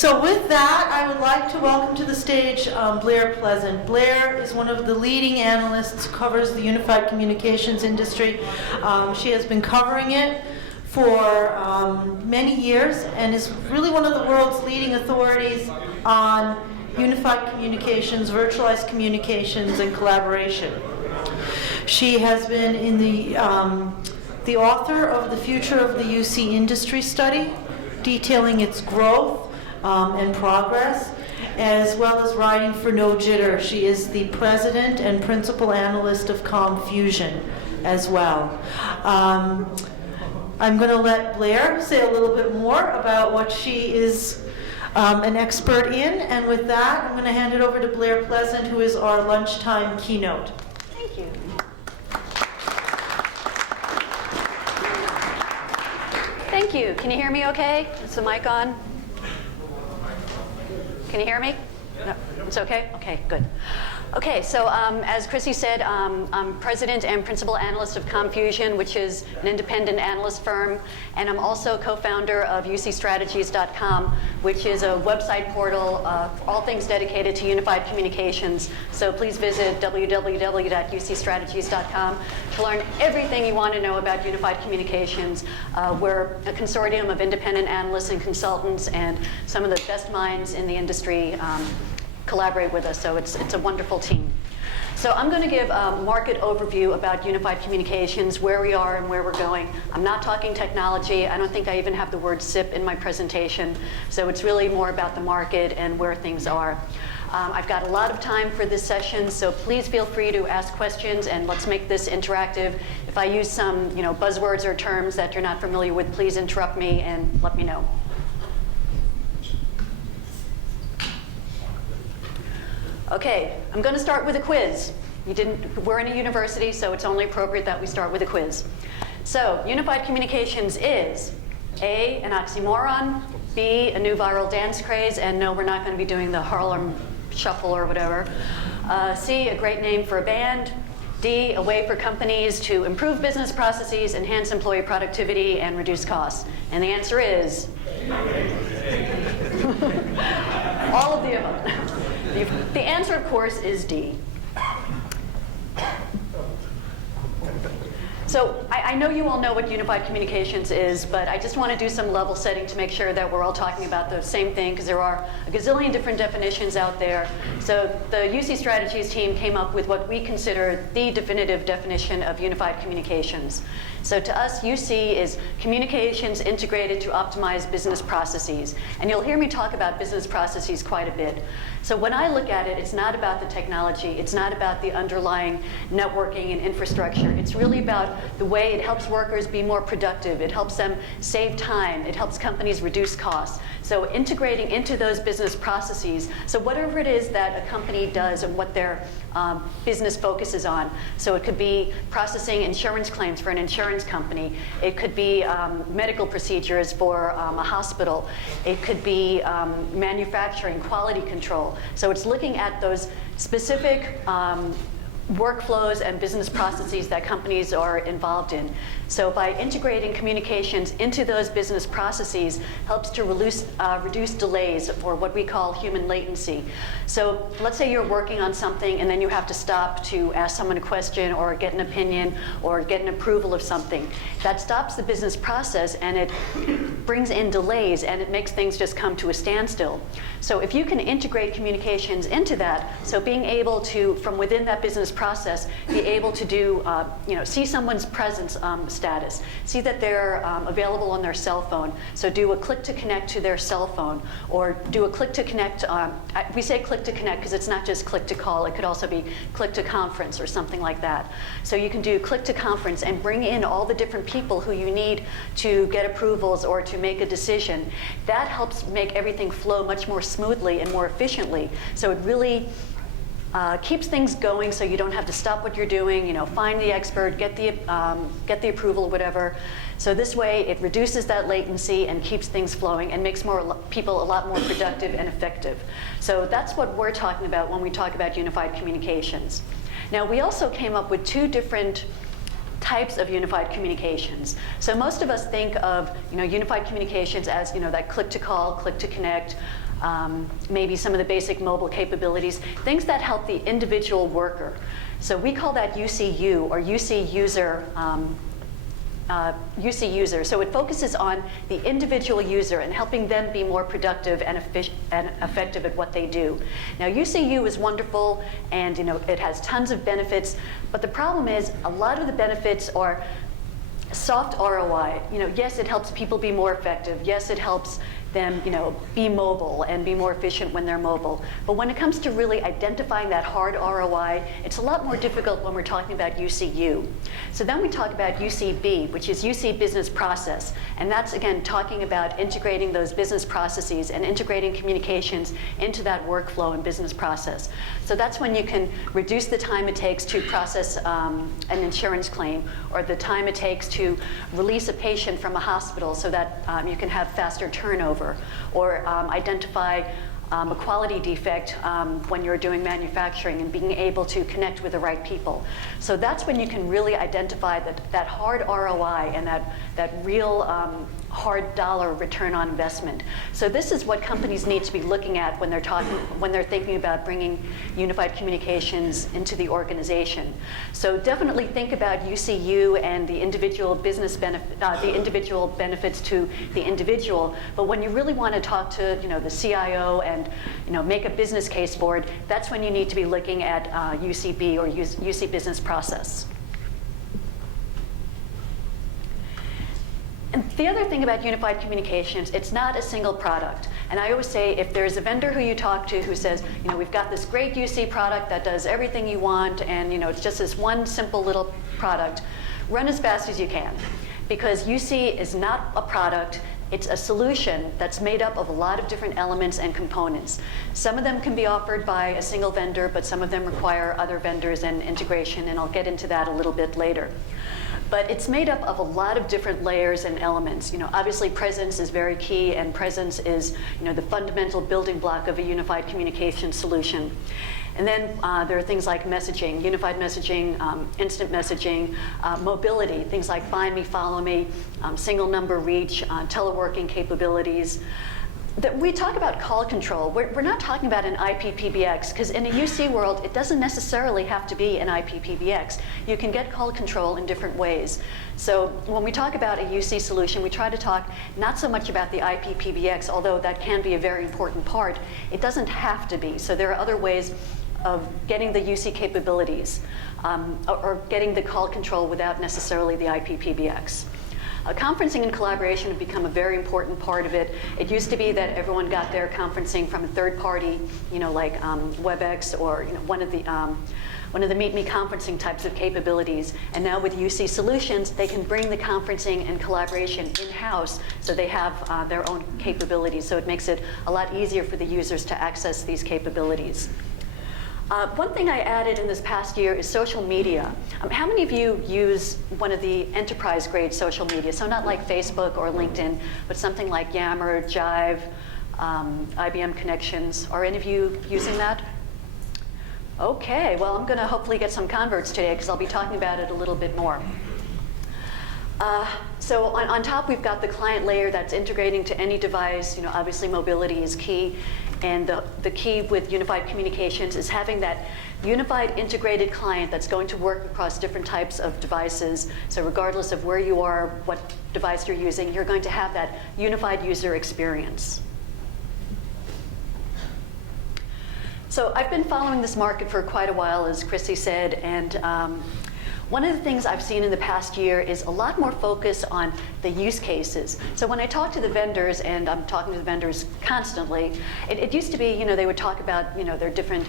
So with that, I would like to welcome to the stage Blair Pleasant. Blair is one of the leading analysts who covers the unified communications industry. She has been covering it for many years and is really one of the world's leading authorities on unified communications, virtualized communications, and collaboration. She has been in the author of the Future of the UC Industry study, detailing its growth and progress, as well as writing for No Jitter. She is the president and principal analyst of COMMfusion as well. I'm going to let Blair say a little bit more about what she is an expert in, and with that, I'm going to hand it over to Blair Pleasant, who is our lunchtime keynote. Thank you. Thank you. Can you hear me okay? Is the mic on? Can you hear me? No, it's okay? Okay, good. Okay, so as Chrissy said, I'm president and principal analyst of CoMMfusion, which is an independent analyst firm, and I'm also co-founder of UCstrategies.com, which is a website portal for all things dedicated to unified communications. So please visit www.ucstrategies.com to learn everything you want to know about unified communications. We're a consortium of independent analysts and consultants, and some of the best minds in the industry collaborate with us, so it's a wonderful team. So I'm going to give a market overview about unified communications, where we are and where we're going. I'm not talking technology. I don't think I even have the word SIP in my presentation, so it's really more about the market and where things are. I've got a lot of time for this session, so please feel free to ask questions, and let's make this interactive. If I use some buzzwords or terms that you're not familiar with, please interrupt me and let me know. Okay, I'm going to start with a quiz. We're in a university, so it's only appropriate that we start with a quiz. So, unified communications is A, an oxymoron, B, a new viral dance craze, and no, we're not going to be doing the Harlem Shuffle or whatever. C, a great name for a band. D, a way for companies to improve business processes, enhance employee productivity, and reduce costs. And the answer is all of the above. The answer, of course, is D. So I know you all know what unified communications is, but I just want to do some level setting to make sure that we're all talking about the same thing, because there are a gazillion different definitions out there. So the UC Strategies team came up with what we consider the definitive definition of unified communications. So to us, UC is communications integrated to optimize business processes. And you'll hear me talk about business processes quite a bit. So when I look at it, it's not about the technology. It's not about the underlying networking and infrastructure. It's really about the way it helps workers be more productive. It helps them save time. It helps companies reduce costs. So integrating into those business processes, so whatever it is that a company does and what their business focuses on. So it could be processing insurance claims for an insurance company. It could be medical procedures for a hospital. It could be manufacturing, quality control. So it's looking at those specific workflows and business processes that companies are involved in. So by integrating communications into those business processes helps to reduce delays, or what we call human latency. So let's say you're working on something and then you have to stop to ask someone a question or get an opinion or get an approval of something. That stops the business process and it brings in delays and it makes things just come to a standstill. So if you can integrate communications into that, so being able to, from within that business process, be able to do, see someone's presence status, see that they're available on their cell phone. So do a click to connect to their cell phone, or do a click to connect. We say click to connect because it's not just click to call. It could also be click to conference or something like that. So you can do click to conference and bring in all the different people who you need to get approvals or to make a decision. That helps make everything flow much more smoothly and more efficiently. So it really keeps things going, so you don't have to stop what you're doing, find the expert, get the approval or whatever. So this way it reduces that latency and keeps things flowing and makes people a lot more productive and effective. So that's what we're talking about when we talk about unified communications. Now we also came up with two different types of unified communications. So most of us think of unified communications as that click to call, click to connect, maybe some of the basic mobile capabilities, things that help the individual worker. So we call that UCU, or UC user. UC user. So it focuses on the individual user and helping them be more productive and effective at what they do. Now UCU is wonderful, and it has tons of benefits, but the problem is a lot of the benefits are soft ROI. Yes, it helps people be more effective. Yes, it helps them be mobile and be more efficient when they're mobile. But when it comes to really identifying that hard ROI, it's a lot more difficult when we're talking about UCU. So then we talk about UCB, which is UC business process. And that's, again, talking about integrating those business processes and integrating communications into that workflow and business process. So that's when you can reduce the time it takes to process an insurance claim, or the time it takes to release a patient from a hospital so that you can have faster turnover, or identify a quality defect when you're doing manufacturing, and being able to connect with the right people. So that's when you can really identify that hard ROI and that real hard dollar return on investment. So this is what companies need to be looking at when they're thinking about bringing unified communications into the organization. So definitely think about UCU and the individual business benefit, the individual benefits to the individual. But when you really want to talk to the CIO and make a business case for it, that's when you need to be looking at UCB, or UC business process. And the other thing about unified communications, it's not a single product. And I always say, if there's a vendor who you talk to who says, we've got this great UC product that does everything you want, and it's just this one simple little product, run as fast as you can. Because UC is not a product, it's a solution that's made up of a lot of different elements and components. Some of them can be offered by a single vendor, but some of them require other vendors and integration, and I'll get into that a little bit later. But it's made up of a lot of different layers and elements. Obviously presence is very key, and presence is the fundamental building block of a unified communication solution. And then there are things like messaging, unified messaging, instant messaging, mobility, things like find me, follow me, single number reach, teleworking capabilities. We talk about call control. We're not talking about an IP-PBX, because in a UC world, it doesn't necessarily have to be an IP-PBX. You can get call control in different ways. So when we talk about a UC solution, we try to talk not so much about the IP-PBX, although that can be a very important part. It doesn't have to be. So there are other ways of getting the UC capabilities, or getting the call control without necessarily the IP-PBX. Conferencing and collaboration have become a very important part of it. It used to be that everyone got their conferencing from a third party, like WebEx, or one of the Meet Me conferencing types of capabilities. And now with UC Solutions, they can bring the conferencing and collaboration in-house, so they have their own capabilities. So it makes it a lot easier for the users to access these capabilities. One thing I added in this past year is social media. How many of you use one of the enterprise-grade social media? So not like Facebook or LinkedIn, but something like Yammer, Jive, IBM Connections. Are any of you using that? Okay, well, I'm going to hopefully get some converts today, because I'll be talking about it a little bit more. So on top, we've got the client layer that's integrating to any device. Obviously, mobility is key. And the key with unified communications is having that unified integrated client that's going to work across different types of devices. So regardless of where you are, what device you're using, you're going to have that unified user experience. So I've been following this market for quite a while, as Chrissy said, and one of the things I've seen in the past year is a lot more focus on the use cases. So when I talk to the vendors, and I'm talking to the vendors constantly, it used to be, they would talk about, their different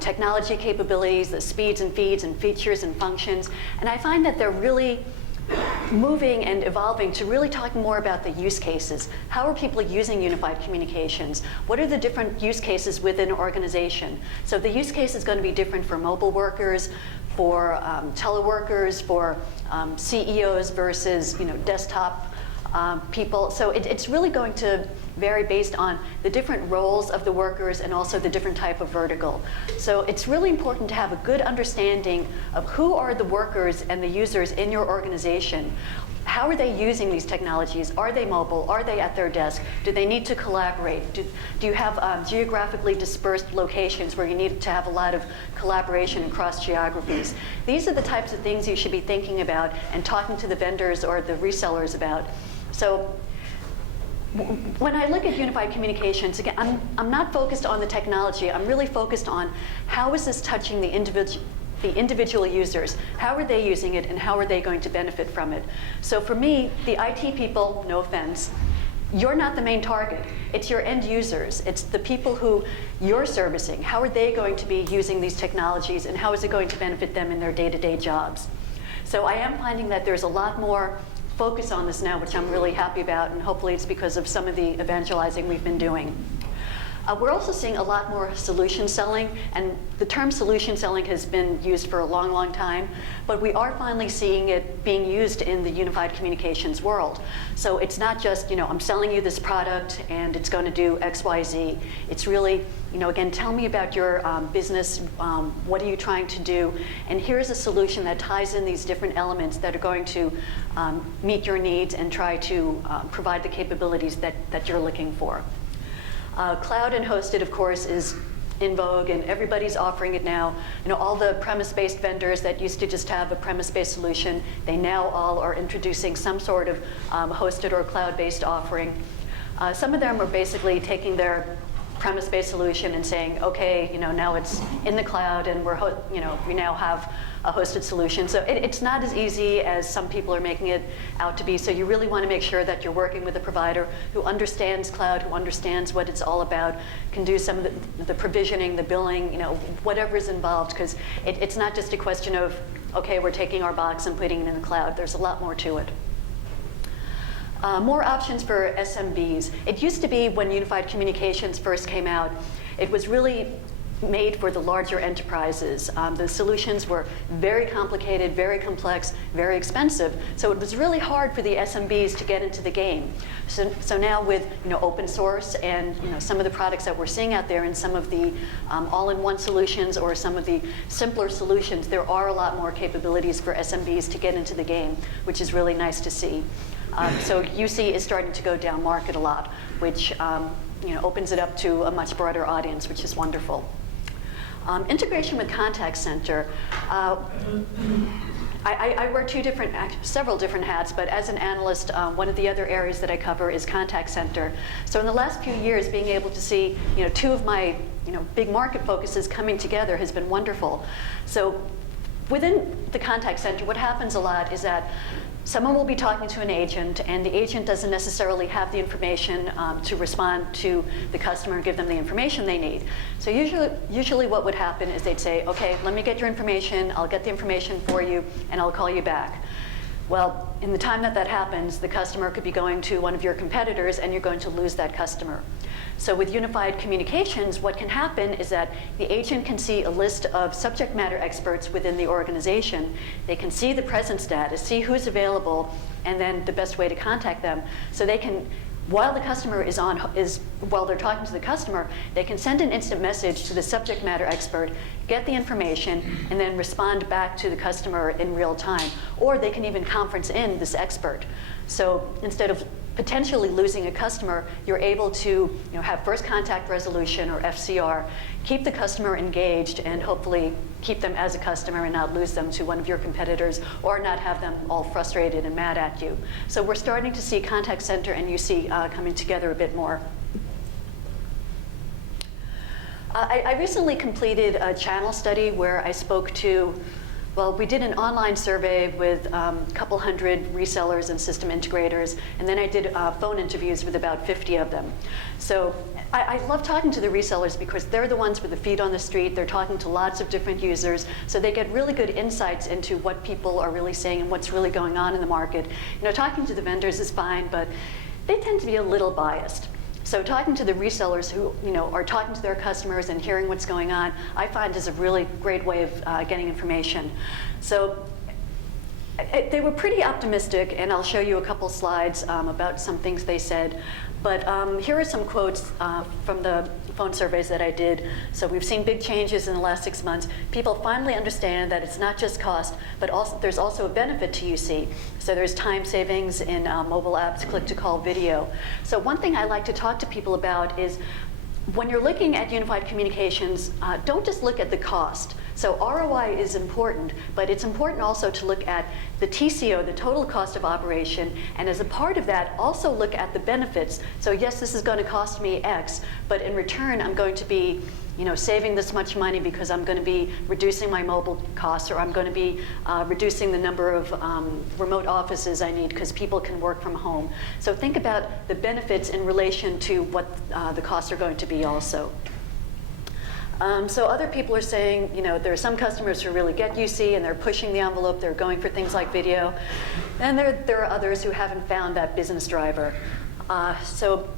technology capabilities, the speeds and feeds and features and functions. And I find that they're really moving and evolving to really talking more about the use cases. How are people using unified communications? What are the different use cases within an organization? So the use case is going to be different for mobile workers, for teleworkers, for CEOs versus desktop people. So it's really going to vary based on the different roles of the workers and also the different type of vertical. So it's really important to have a good understanding of who are the workers and the users in your organization. How are they using these technologies? Are they mobile? Are they at their desk? Do they need to collaborate? Do you have geographically dispersed locations where you need to have a lot of collaboration across geographies? These are the types of things you should be thinking about and talking to the vendors or the resellers about. So when I look at unified communications, again, I'm not focused on the technology. I'm really focused on how is this touching the individual users. How are they using it, and how are they going to benefit from it? So for me, the IT people, no offense, you're not the main target. It's your end users. It's the people who you're servicing. How are they going to be using these technologies, and how is it going to benefit them in their day-to-day jobs? So I am finding that there's a lot more focus on this now, which I'm really happy about, and hopefully it's because of some of the evangelizing we've been doing. We're also seeing a lot more solution selling, and the term solution selling has been used for a long, long time, but we are finally seeing it being used in the unified communications world. So it's not just, I'm selling you this product and it's going to do X, Y, Z. It's really, again, tell me about your business, what are you trying to do, and here's a solution that ties in these different elements that are going to meet your needs and try to provide the capabilities that you're looking for. Cloud and hosted, of course, is in vogue, and everybody's offering it now. All the premise-based vendors that used to just have a premise-based solution, they now all are introducing some sort of hosted or cloud-based offering. Some of them are basically taking their premise-based solution and saying, okay, now it's in the cloud, and we now have a hosted solution. So it's not as easy as some people are making it out to be. So you really want to make sure that you're working with a provider who understands cloud, who understands what it's all about, can do some of the provisioning, the billing, whatever is involved, because it's not just a question of, okay, we're taking our box and putting it in the cloud. There's a lot more to it. More options for SMBs. It used to be when unified communications first came out, it was really made for the larger enterprises. The solutions were very complicated, very complex, very expensive. So it was really hard for the SMBs to get into the game. So now with open source and some of the products that we're seeing out there and some of the all-in-one solutions or some of the simpler solutions, there are a lot more capabilities for SMBs to get into the game, which is really nice to see. So UC is starting to go down market a lot, which opens it up to a much broader audience, which is wonderful. Integration with contact center. I wear several different hats, but as an analyst, one of the other areas that I cover is contact center. So in the last few years, being able to see two of my big market focuses coming together has been wonderful. So within the contact center, what happens a lot is that someone will be talking to an agent, and the agent doesn't necessarily have the information to respond to the customer and give them the information they need. So usually what would happen is they'd say, okay, let me get your information, I'll get the information for you, and I'll call you back. Well, in the time that happens, the customer could be going to one of your competitors, and you're going to lose that customer. So with unified communications, what can happen is that the agent can see a list of subject matter experts within the organization. They can see the presence status, see who's available, and then the best way to contact them. So they can, while the customer while they're talking to the customer, they can send an instant message to the subject matter expert, get the information, and then respond back to the customer in real time. Or they can even conference in this expert. So instead of potentially losing a customer, you're able to have first contact resolution, or FCR, keep the customer engaged, and hopefully keep them as a customer and not lose them to one of your competitors, or not have them all frustrated and mad at you. So we're starting to see contact center and UC coming together a bit more. I recently completed a channel study where I spoke to, well, we did an online survey with a couple hundred resellers and system integrators, and then I did phone interviews with about 50 of them. So I love talking to the resellers because they're the ones with the feet on the street. They're talking to lots of different users, so they get really good insights into what people are really saying and what's really going on in the market. Talking to the vendors is fine, but they tend to be a little biased. So talking to the resellers who are talking to their customers and hearing what's going on, I find is a really great way of getting information. So They were pretty optimistic, and I'll show you a couple slides about some things they said. But here are some quotes from the phone surveys that I did. So we've seen big changes in the last 6 months. People finally understand that it's not just cost, but also there's also a benefit to UC. So there's time savings in mobile apps, click-to-call video. So one thing I like to talk to people about is when you're looking at unified communications, don't just look at the cost. So ROI is important, but it's important also to look at the TCO, the total cost of operation, and as a part of that, also look at the benefits. So yes, this is going to cost me X, but in return, I'm going to be saving this much money because I'm going to be reducing my mobile costs, or I'm going to be reducing the number of remote offices I need because people can work from home. So think about the benefits in relation to what the costs are going to be also. So other people are saying, there are some customers who really get UC and they're pushing the envelope, they're going for things like video. And there are others who haven't found that business driver. So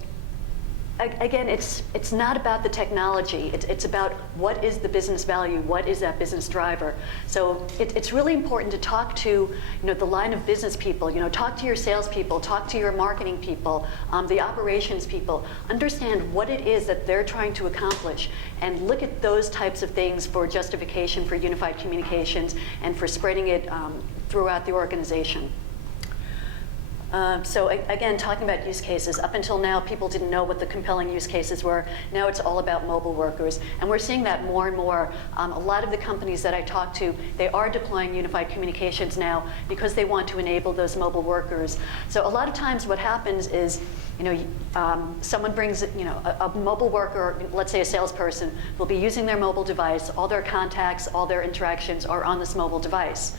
again, it's not about the technology. It's about what is the business value, what is that business driver. So it's really important to talk to the line of business people. Talk to your salespeople, talk to your marketing people, the operations people. Understand what it is that they're trying to accomplish, and look at those types of things for justification for unified communications and for spreading it throughout the organization. So again, talking about use cases, up until now, people didn't know what the compelling use cases were. Now it's all about mobile workers. And we're seeing that more and more. A lot of the companies that I talk to, they are deploying unified communications now because they want to enable those mobile workers. So a lot of times what happens is, someone brings, a mobile worker, let's say a salesperson, will be using their mobile device. All their contacts, all their interactions are on this mobile device.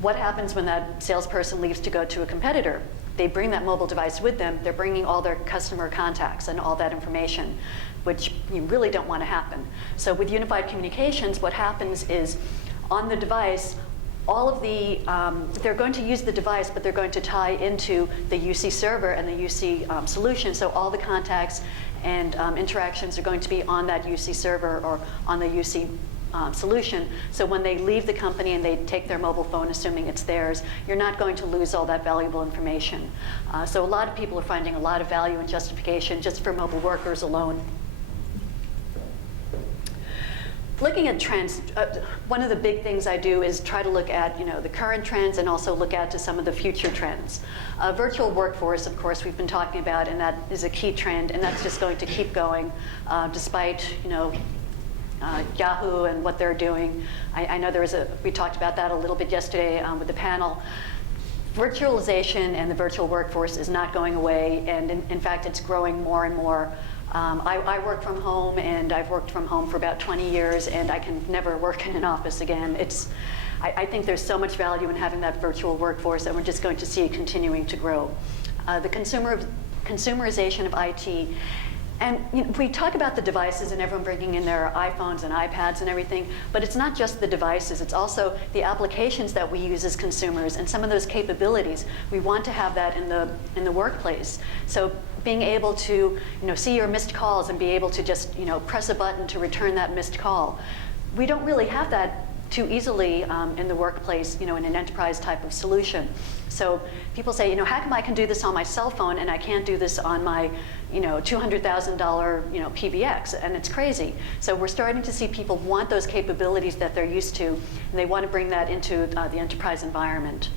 What happens when that salesperson leaves to go to a competitor? They bring that mobile device with them. They're bringing all their customer contacts and all that information, which you really don't want to happen. So with unified communications, what happens is on the device, all of the, they're going to use the device, but they're going to tie into the UC server and the UC solution. So all the contacts and interactions are going to be on that UC server or on the UC solution. So when they leave the company and they take their mobile phone, assuming it's theirs, you're not going to lose all that valuable information. So a lot of people are finding a lot of value and justification just for mobile workers alone. Looking at trends, one of the big things I do is try to look at the current trends and also look at to some of the future trends. Virtual workforce, of course, we've been talking about, and that is a key trend, and that's just going to keep going despite Yahoo and what they're doing. I know we talked about that a little bit yesterday with the panel. Virtualization and the virtual workforce is not going away, and in fact, it's growing more and more. I work from home, and I've worked from home for about 20 years, and I can never work in an office again. I think there's so much value in having that virtual workforce that we're just going to see it continuing to grow. The consumerization of IT. And we talk about the devices and everyone bringing in their iPhones and iPads and everything, but it's not just the devices, it's also the applications that we use as consumers and some of those capabilities. We want to have that in the workplace. So being able to see your missed calls and be able to just press a button to return that missed call. We don't really have that too easily in the workplace, in an enterprise type of solution. So people say, how come I can do this on my cell phone and I can't do this on my $200,000 PBX, and it's crazy. So we're starting to see people want those capabilities that they're used to, and they want to bring that into the enterprise environment.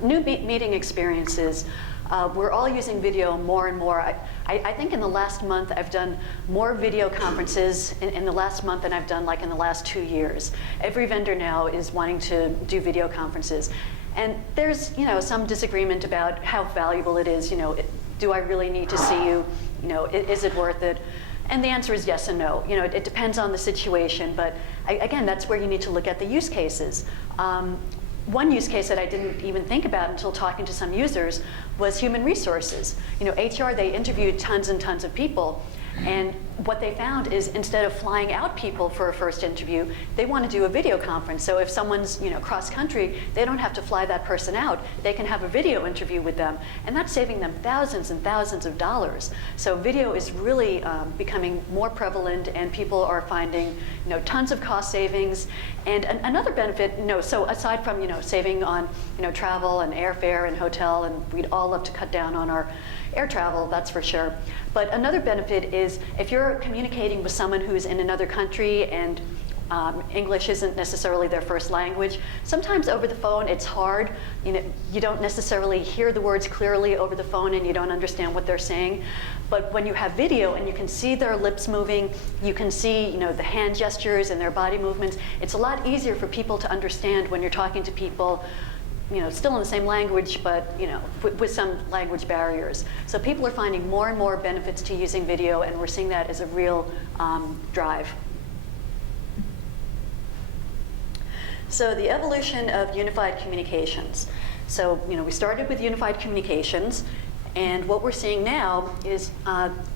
New meeting experiences. We're all using video more and more. I think in the last month I've done more video conferences in the last month than I've done in the last 2 years. Every vendor now is wanting to do video conferences. And there's some disagreement about how valuable it is. Do I really need to see you? Is it worth it? And the answer is yes and no. It depends on the situation, but again, that's where you need to look at the use cases. One use case that I didn't even think about until talking to some users was human resources. HR, they interviewed tons and tons of people, And what they found is instead of flying out people for a first interview, they want to do a video conference. So if someone's cross country, they don't have to fly that person out. They can have a video interview with them, and that's saving them thousands and thousands of dollars. So video is really becoming more prevalent, and people are finding tons of cost savings. And another benefit, so aside from saving on travel and airfare and hotel, and we'd all love to cut down on our air travel, that's for sure. But another benefit is if you're communicating with someone who's in another country and English isn't necessarily their first language, sometimes over the phone it's hard. You don't necessarily hear the words clearly over the phone and you don't understand what they're saying. But when you have video and you can see their lips moving, you can see the hand gestures and their body movements, it's a lot easier for people to understand when you're talking to people still in the same language, but with some language barriers. So people are finding more and more benefits to using video, and we're seeing that as a real drive. So the evolution of unified communications. So we started with unified communications, and what we're seeing now is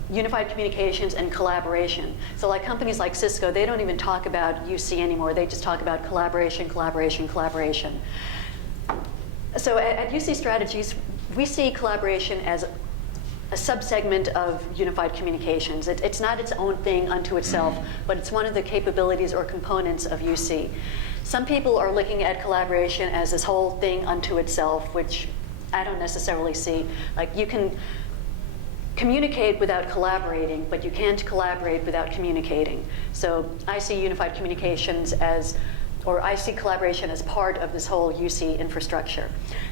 unified communications and collaboration. So like companies like Cisco, they don't even talk about UC anymore. They just talk about collaboration, collaboration, collaboration. So at UC Strategies, we see collaboration as a subsegment of unified communications. It's not its own thing unto itself, but it's one of the capabilities or components of UC. Some people are looking at collaboration as this whole thing unto itself, which I don't necessarily see. Like, you can communicate without collaborating, but you can't collaborate without communicating. So I see unified communications I see collaboration as part of this whole UC infrastructure.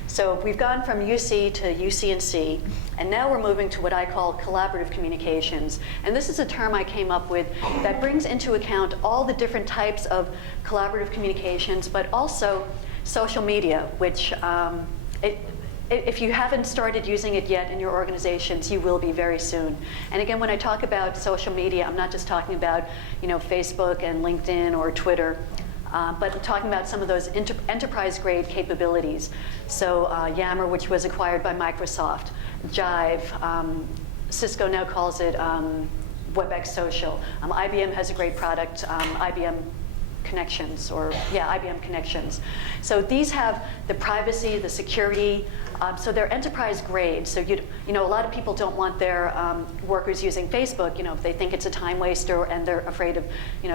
So we've gone from UC to UC&C, and now we're moving to what I call collaborative communications. And this is a term I came up with that brings into account all the different types of collaborative communications, but also social media, which if you haven't started using it yet in your organizations, you will be very soon. And again, when I talk about social media, I'm not just talking about Facebook and LinkedIn or Twitter. But I'm talking about some of those enterprise-grade capabilities. So Yammer, which was acquired by Microsoft, Jive, Cisco now calls it WebEx Social. IBM has a great product, IBM Connections, IBM Connections. So these have the privacy, the security, so they're enterprise grade. So a lot of people don't want their workers using Facebook, if they think it's a time waster and they're afraid of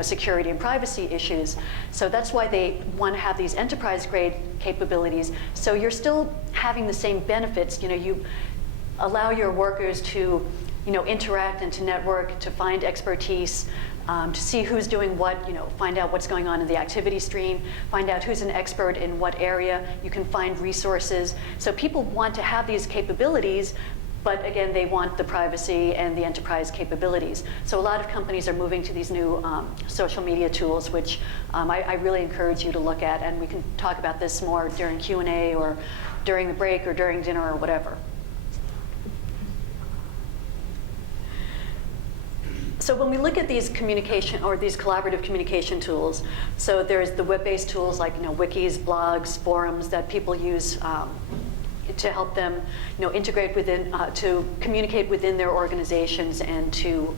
security and privacy issues. So that's why they want to have these enterprise grade capabilities. So you're still having the same benefits. You allow your workers to interact and to network, to find expertise, to see who's doing what, find out what's going on in the activity stream, find out who's an expert in what area. You can find resources. So people want to have these capabilities, but again, they want the privacy and the enterprise capabilities. So a lot of companies are moving to these new social media tools, which I really encourage you to look at, and we can talk about this more during Q&A or during the break or during dinner or whatever. So when we look at these communication or these collaborative communication tools, so there's the web-based tools like wikis, blogs, forums that people use to help them integrate within, to communicate within their organizations and to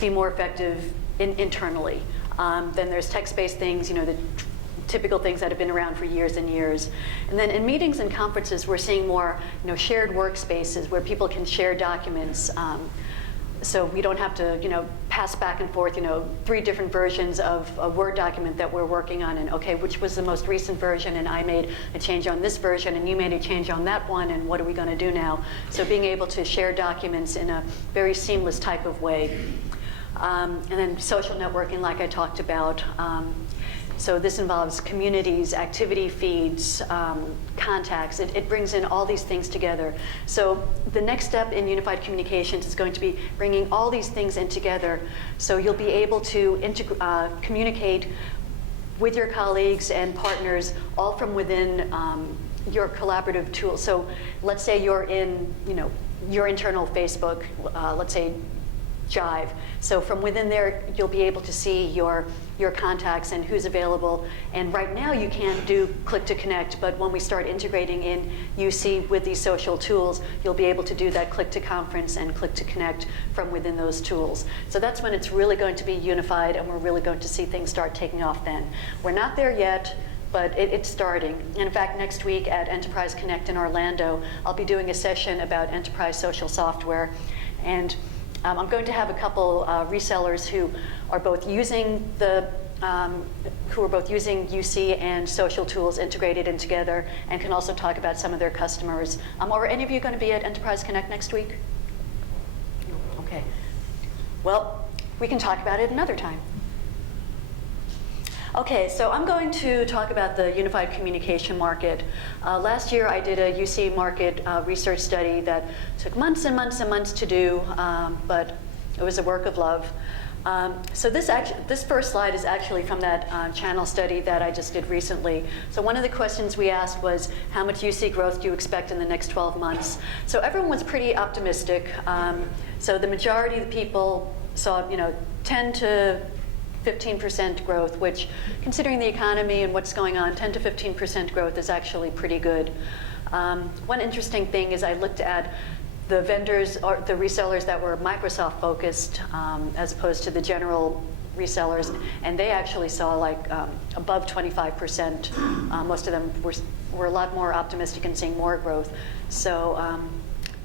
be more effective internally. Then there's text-based things, the typical things that have been around for years and years. And then in meetings and conferences, we're seeing more shared workspaces where people can share documents. So we don't have to, pass back and forth, 3 different versions of a Word document that we're working on, and okay, which was the most recent version, and I made a change on this version, and you made a change on that one, and what are we going to do now? So being able to share documents in a very seamless type of way. And then social networking, like I talked about. So this involves communities, activity feeds, contacts. It brings in all these things together. So the next step in unified communications is going to be bringing all these things in together. So you'll be able to communicate with your colleagues and partners all from within your collaborative tool. So let's say you're in, your internal Facebook, let's say jive. So from within there, you'll be able to see your contacts and who's available. And right now you can't do click to connect, but when we start integrating in UC with these social tools, you'll be able to do that click to conference and click to connect from within those tools. So that's when it's really going to be unified, and we're really going to see things start taking off then. We're not there yet, but it's starting. And in fact, next week at Enterprise Connect in Orlando, I'll be doing a session about enterprise social software. And I'm going to have a couple resellers who are both using UC and social tools integrated in together, and can also talk about some of their customers. Are any of you going to be at Enterprise Connect next week? Okay. Well, we can talk about it another time. Okay, so I'm going to talk about the unified communication market. Last year I did a UC market research study that took months and months and months to do, but it was a work of love. So this first slide is actually from that channel study that I just did recently. So one of the questions we asked was, how much UC growth do you expect in the next 12 months? So everyone was pretty optimistic. So the majority of the people saw 10 to 15% growth, which, considering the economy and what's going on, 10 to 15% growth is actually pretty good. One interesting thing is I looked at the vendors or the resellers that were Microsoft focused as opposed to the general resellers, and they actually saw like above 25%. Most of them were a lot more optimistic and seeing more growth. So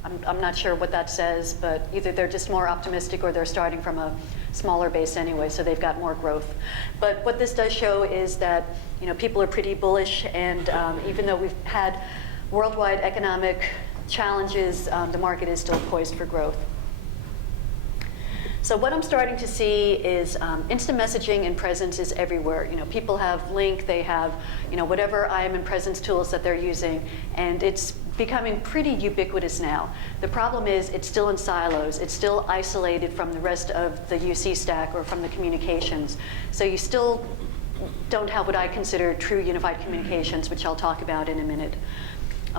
I'm not sure what that says, but either they're just more optimistic or they're starting from a smaller base anyway, so they've got more growth. But what this does show is that people are pretty bullish, and even though we've had worldwide economic challenges, the market is still poised for growth. So what I'm starting to see is instant messaging and presence is everywhere. People have Link, they have whatever IM and presence tools that they're using, and it's becoming pretty ubiquitous now. The problem is it's still in silos. It's still isolated from the rest of the UC stack or from the communications. So you still don't have what I consider true unified communications, which I'll talk about in a minute.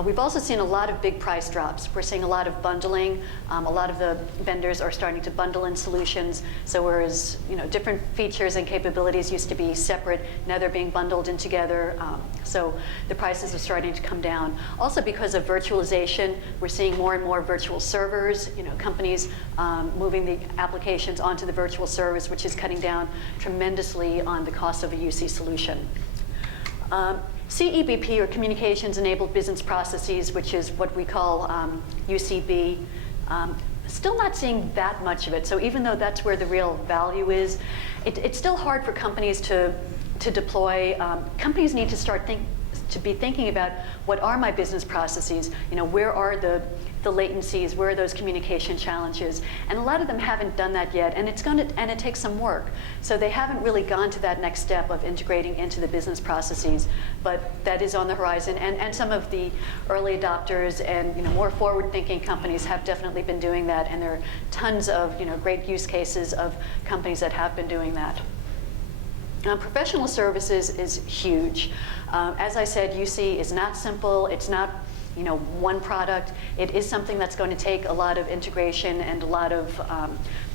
We've also seen a lot of big price drops. We're seeing a lot of bundling. A lot of the vendors are starting to bundle in solutions. So whereas different features and capabilities used to be separate, now they're being bundled in together. So the prices are starting to come down. Also because of virtualization, we're seeing more and more virtual servers. Companies moving the applications onto the virtual servers, which is cutting down tremendously on the cost of a UC solution. CEBP, or Communications Enabled Business Processes, which is what we call UCB, still not seeing that much of it. So even though that's where the real value is, it's still hard for companies to deploy. Companies need to start to be thinking about, what are my business processes? Where are the latencies? Where are those communication challenges? And a lot of them haven't done that yet, and it takes some work. So they haven't really gone to that next step of integrating into the business processes, but that is on the horizon. And some of the early adopters and more forward-thinking companies have definitely been doing that, and there are tons of great use cases of companies that have been doing that. Professional services is huge. As I said, UC is not simple. It's not one product. It is something that's going to take a lot of integration and a lot of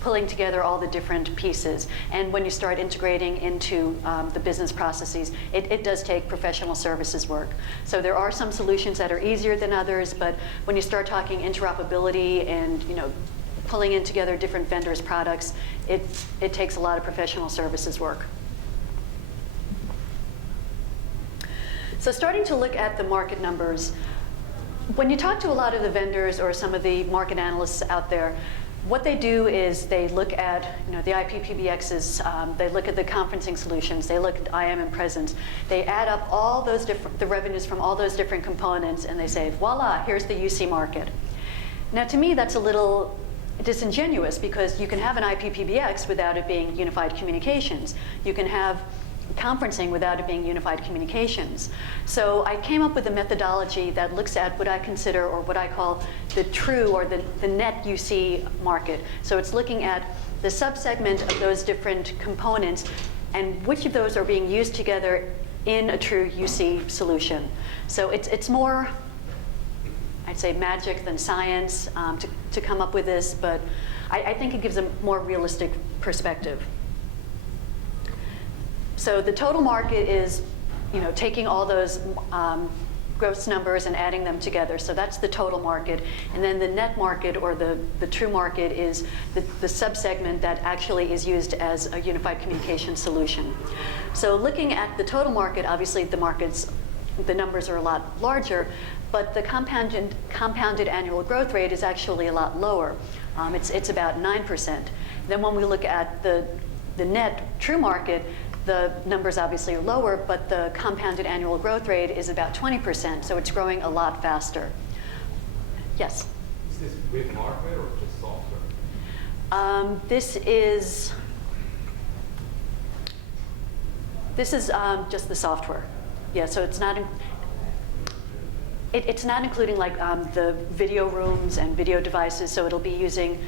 pulling together all the different pieces. And when you start integrating into the business processes, it does take professional services work. So there are some solutions that are easier than others, but when you start talking interoperability and pulling in together different vendors' products, it takes a lot of professional services work. So starting to look at the market numbers, when you talk to a lot of the vendors or some of the market analysts out there, what they do is they look at the IPPBXs, they look at the conferencing solutions, they look at IM and presence, they add up all those the revenues from all those different components, and they say, voila, here's the UC market. Now to me that's a little disingenuous, because you can have an IPPBX without it being unified communications. You can have conferencing without it being unified communications. So I came up with a methodology that looks at what I consider, or what I call, the true or the net UC market. So it's looking at the subsegment of those different components and which of those are being used together in a true UC solution. So it's more, I'd say, magic than science to come up with this, but I think it gives a more realistic perspective. So the total market is, taking all those gross numbers and adding them together. So that's the total market. And then the net market, or the true market, is the subsegment that actually is used as a unified communication solution. So looking at the total market, obviously the numbers are a lot larger, but the compounded annual growth rate is actually a lot lower. It's about 9%. Then when we look at the net true market, the numbers obviously are lower, but the compounded annual growth rate is about 20%, so it's growing a lot faster. Yes? Is this with hardware or just software? This is just the software. Yeah, so it's not including like the video rooms and video devices. So it'll be including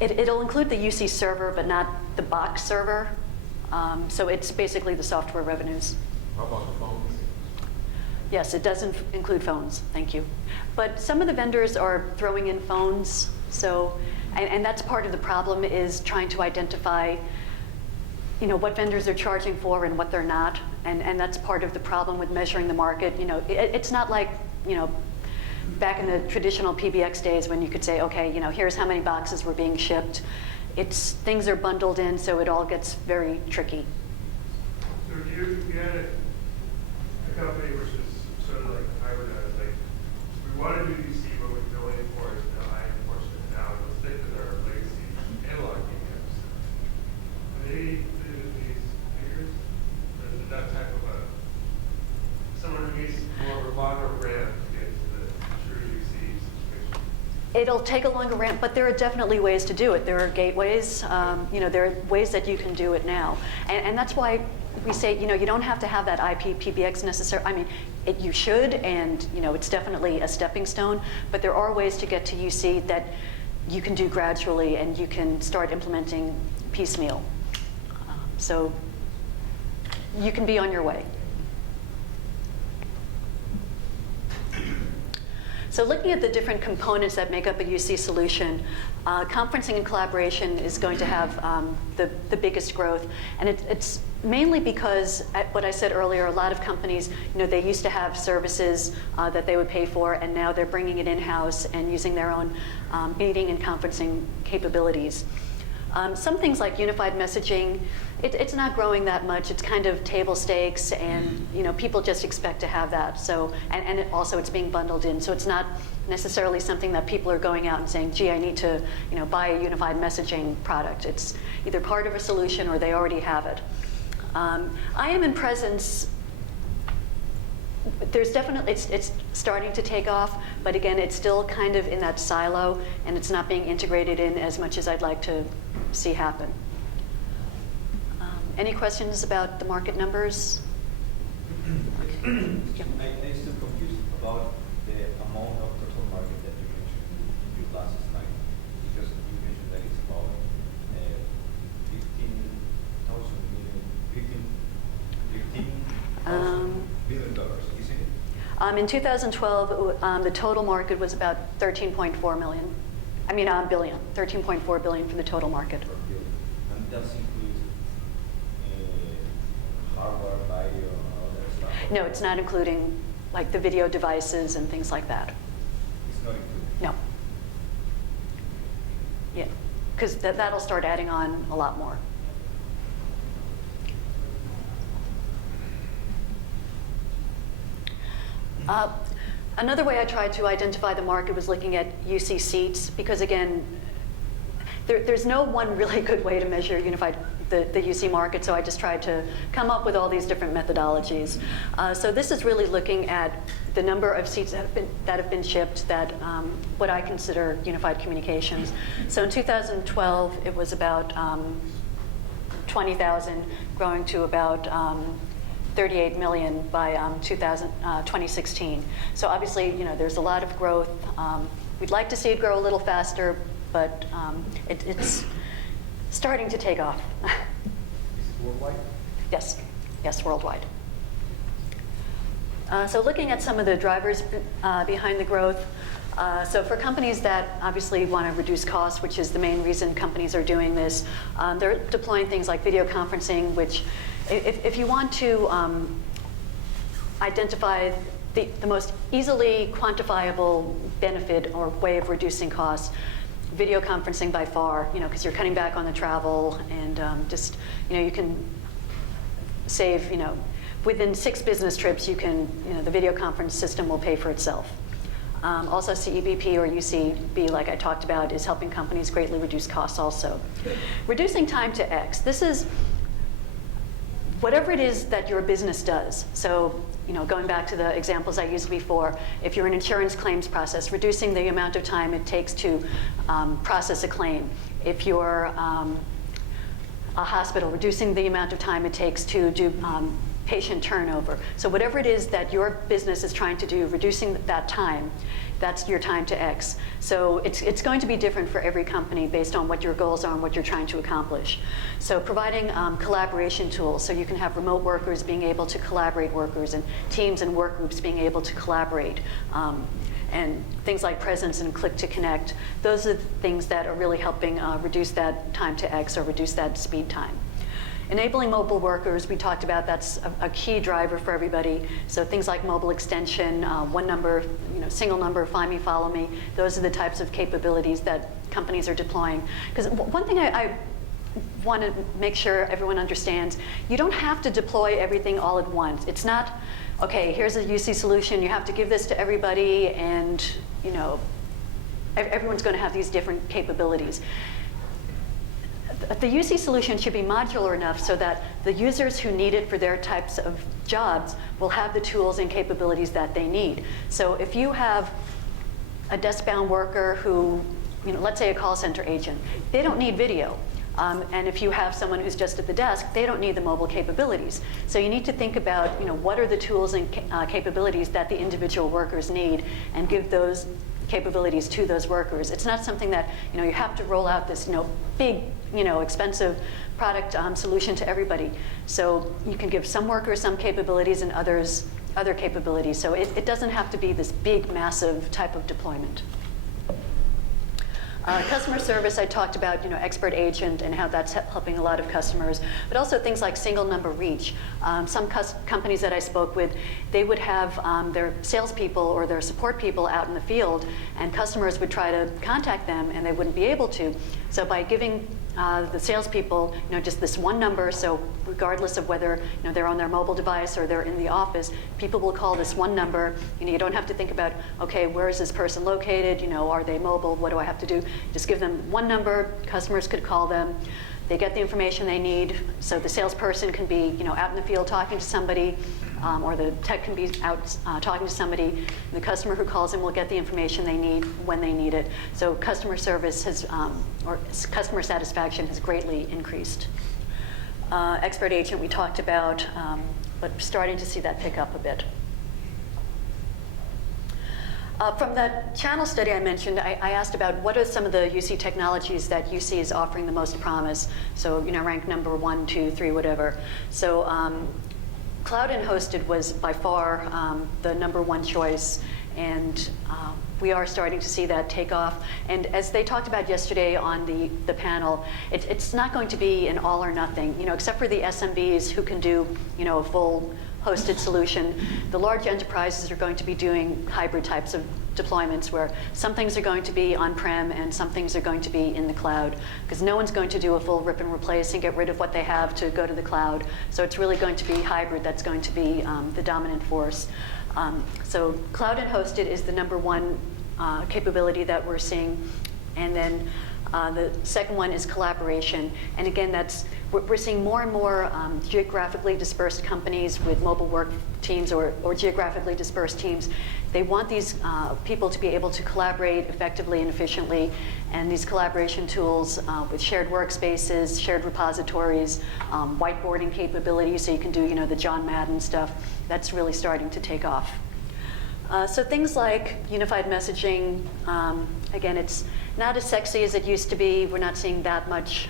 it'll include the UC server, but not the box server. So it's basically the software revenues. How about the phones? Yes, it doesn't include phones. Thank you. But some of the vendors are throwing in phones. So, and that's part of the problem, is trying to identify, what vendors are charging for and what they're not. And that's part of the problem with measuring the market. It's not like, back in the traditional PBX days when you could say, okay, here's how many boxes were being shipped. Things are bundled in, so it all gets very tricky. So you had a company which is sort of like hybridized, like, we want to do DC, but we're billing for it, I enforce it now, let's stick with our legacy analog PBX. Are they these figures? Or is it that type of someone who needs more of a longer ramp to get to the true DC situation? It'll take a longer ramp, but there are definitely ways to do it. There are gateways. There are ways that you can do it now. And that's why we say, you don't have to have that IP PBX necessarily. I mean, you should, and it's definitely a stepping stone, but there are ways to get to UC that you can do gradually, and you can start implementing piecemeal. So you can be on your way. So looking at the different components that make up a UC solution, conferencing and collaboration is going to have the biggest growth. And it's mainly because, what I said earlier, a lot of companies, they used to have services that they would pay for, and now they're bringing it in-house and using their own meeting and conferencing capabilities. Some things like unified messaging, it's not growing that much. It's kind of table stakes, and people just expect to have that. So, and also it's being bundled in. So it's not necessarily something that people are going out and saying, gee, I need to buy a unified messaging product. It's either part of a solution or they already have it. IM and presence, there's definitely, it's starting to take off, but again, it's still kind of in that silo, and it's not being integrated in as much as I'd like to see happen. Any questions about the market numbers? Yeah. I'm still confused about the amount of total market that you mentioned in your last slide, because you mentioned that it's about 15,000 billion dollars, isn't it? In 2012, the total market was about 13.4 million. I mean, billion. 13.4 billion for the total market. And does include hardware, bio, and all that stuff? No, it's not including like the video devices and things like that. It's not included? No. Yeah, because that'll start adding on a lot more. Another way I tried to identify the market was looking at UC seats, because again, there's no one really good way to measure the UC market, so I just tried to come up with all these different methodologies. So this is really looking at the number of seats that have been shipped that what I consider unified communications. So in 2012, it was about 20,000, growing to about 38 million by 2016. So obviously, there's a lot of growth. We'd like to see it grow a little faster, but it's starting to take off. Is it worldwide? Yes, worldwide. So looking at some of the drivers behind the growth, So for companies that obviously want to reduce costs, which is the main reason companies are doing this, they're deploying things like video conferencing, which if you want to identify the most easily quantifiable benefit or way of reducing costs, video conferencing by far, because you're cutting back on the travel and just, you can save, within 6 business trips, you can, the video conference system will pay for itself. Also, CEBP or UCB, like I talked about, is helping companies greatly reduce costs also. Reducing time to X. This is whatever it is that your business does. So, going back to the examples I used before, if you're an insurance claims process, reducing the amount of time it takes to process a claim. If you're a hospital, reducing the amount of time it takes to do patient turnover. So whatever it is that your business is trying to do, reducing that time, that's your time to X. So it's going to be different for every company based on what your goals are and what you're trying to accomplish. So providing collaboration tools, so you can have remote workers being able to collaborate workers, and teams and work groups being able to collaborate. And things like Presence and Click to Connect, those are the things that are really helping reduce that time to X or reduce that speed time. Enabling mobile workers, we talked about, that's a key driver for everybody. So things like mobile extension, one number, single number, find me, follow me. Those are the types of capabilities that companies are deploying. Because one thing I want to make sure everyone understands, you don't have to deploy everything all at once. It's not, okay, here's a UC solution, you have to give this to everybody, and everyone's going to have these different capabilities. The UC solution should be modular enough so that the users who need it for their types of jobs will have the tools and capabilities that they need. So if you have a desk-bound worker who, let's say a call center agent, they don't need video. And if you have someone who's just at the desk, they don't need the mobile capabilities. So you need to think about, what are the tools and capabilities that the individual workers need, and give those capabilities to those workers. It's not something that you have to roll out this big expensive product solution to everybody. So you can give some workers some capabilities and others other capabilities. So it doesn't have to be this big, massive type of deployment. Customer service, I talked about, expert agent and how that's helping a lot of customers, but also things like single number reach. Some companies that I spoke with, they would have their salespeople or their support people out in the field, and customers would try to contact them and they wouldn't be able to. So by giving the salespeople, just this one number, so regardless of whether they're on their mobile device or they're in the office, people will call this one number. You don't have to think about, okay, where is this person located? Are they mobile? What do I have to do? Just give them one number. Customers could call them. They get the information they need. So the salesperson can be, out in the field talking to somebody, or the tech can be out talking to somebody. The customer who calls in will get the information they need when they need it. So customer service has, or customer satisfaction has greatly increased. Expert agent we talked about, but starting to see that pick up a bit. From that channel study I mentioned, I asked about what are some of the UC technologies that UC is offering the most promise. So, rank number 1, 2, 3, whatever. So, cloud and hosted was by far the #1 choice, and we are starting to see that take off. And as they talked about yesterday on the panel, it's not going to be an all or nothing, except for the SMBs who can do, a full hosted solution. The large enterprises are going to be doing hybrid types of deployments where some things are going to be on-prem and some things are going to be in the cloud, because no one's going to do a full rip and replace and get rid of what they have to go to the cloud. So it's really going to be hybrid that's going to be the dominant force. So cloud and hosted is the #1 capability that we're seeing. And then the second one is collaboration. And again, we're seeing more and more geographically dispersed companies with mobile work teams or geographically dispersed teams. They want these people to be able to collaborate effectively and efficiently. And these collaboration tools with shared workspaces, shared repositories, whiteboarding capabilities, so you can do the John Madden stuff, that's really starting to take off. So things like unified messaging, again, it's not as sexy as it used to be. We're not seeing that much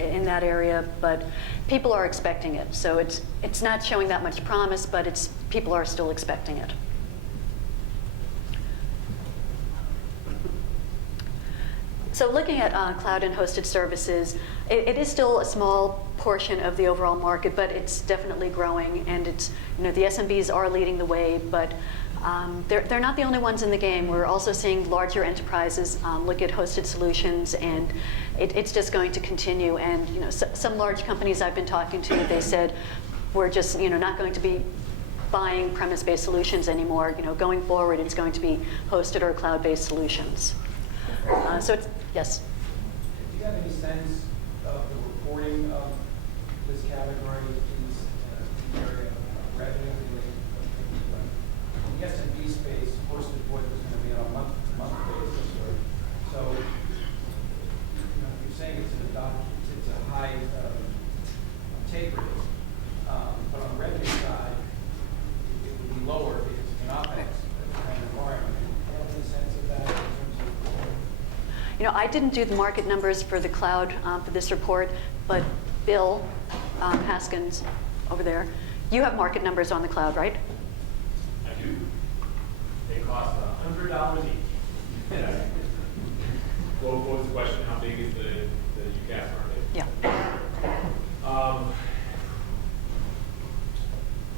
in that area, but people are expecting it. So it's not showing that much promise, but people are still expecting it. So looking at cloud and hosted services, it is still a small portion of the overall market, but it's definitely growing, and it's, the SMBs are leading the way, but they're not the only ones in the game. We're also seeing larger enterprises look at hosted solutions, and it's just going to continue. And some large companies I've been talking to, they said, we're just not going to be buying premise-based solutions anymore. Going forward, it's going to be hosted or cloud-based solutions. So it's, yes? Do you have any sense of the reporting of this category in this area of revenue? In the SMB space, hosted voice is going to be on a month-to-month basis. So, you're saying it's a high take rate, but on the revenue side, it would be lower because it's an OpEx kind of environment. Do you have any sense of that in terms of? I didn't do the market numbers for the cloud for this report, but Bill Haskins over there, you have market numbers on the cloud, right? I do. They cost $100 each. What was the question? How big is the UCaaS market? Yeah.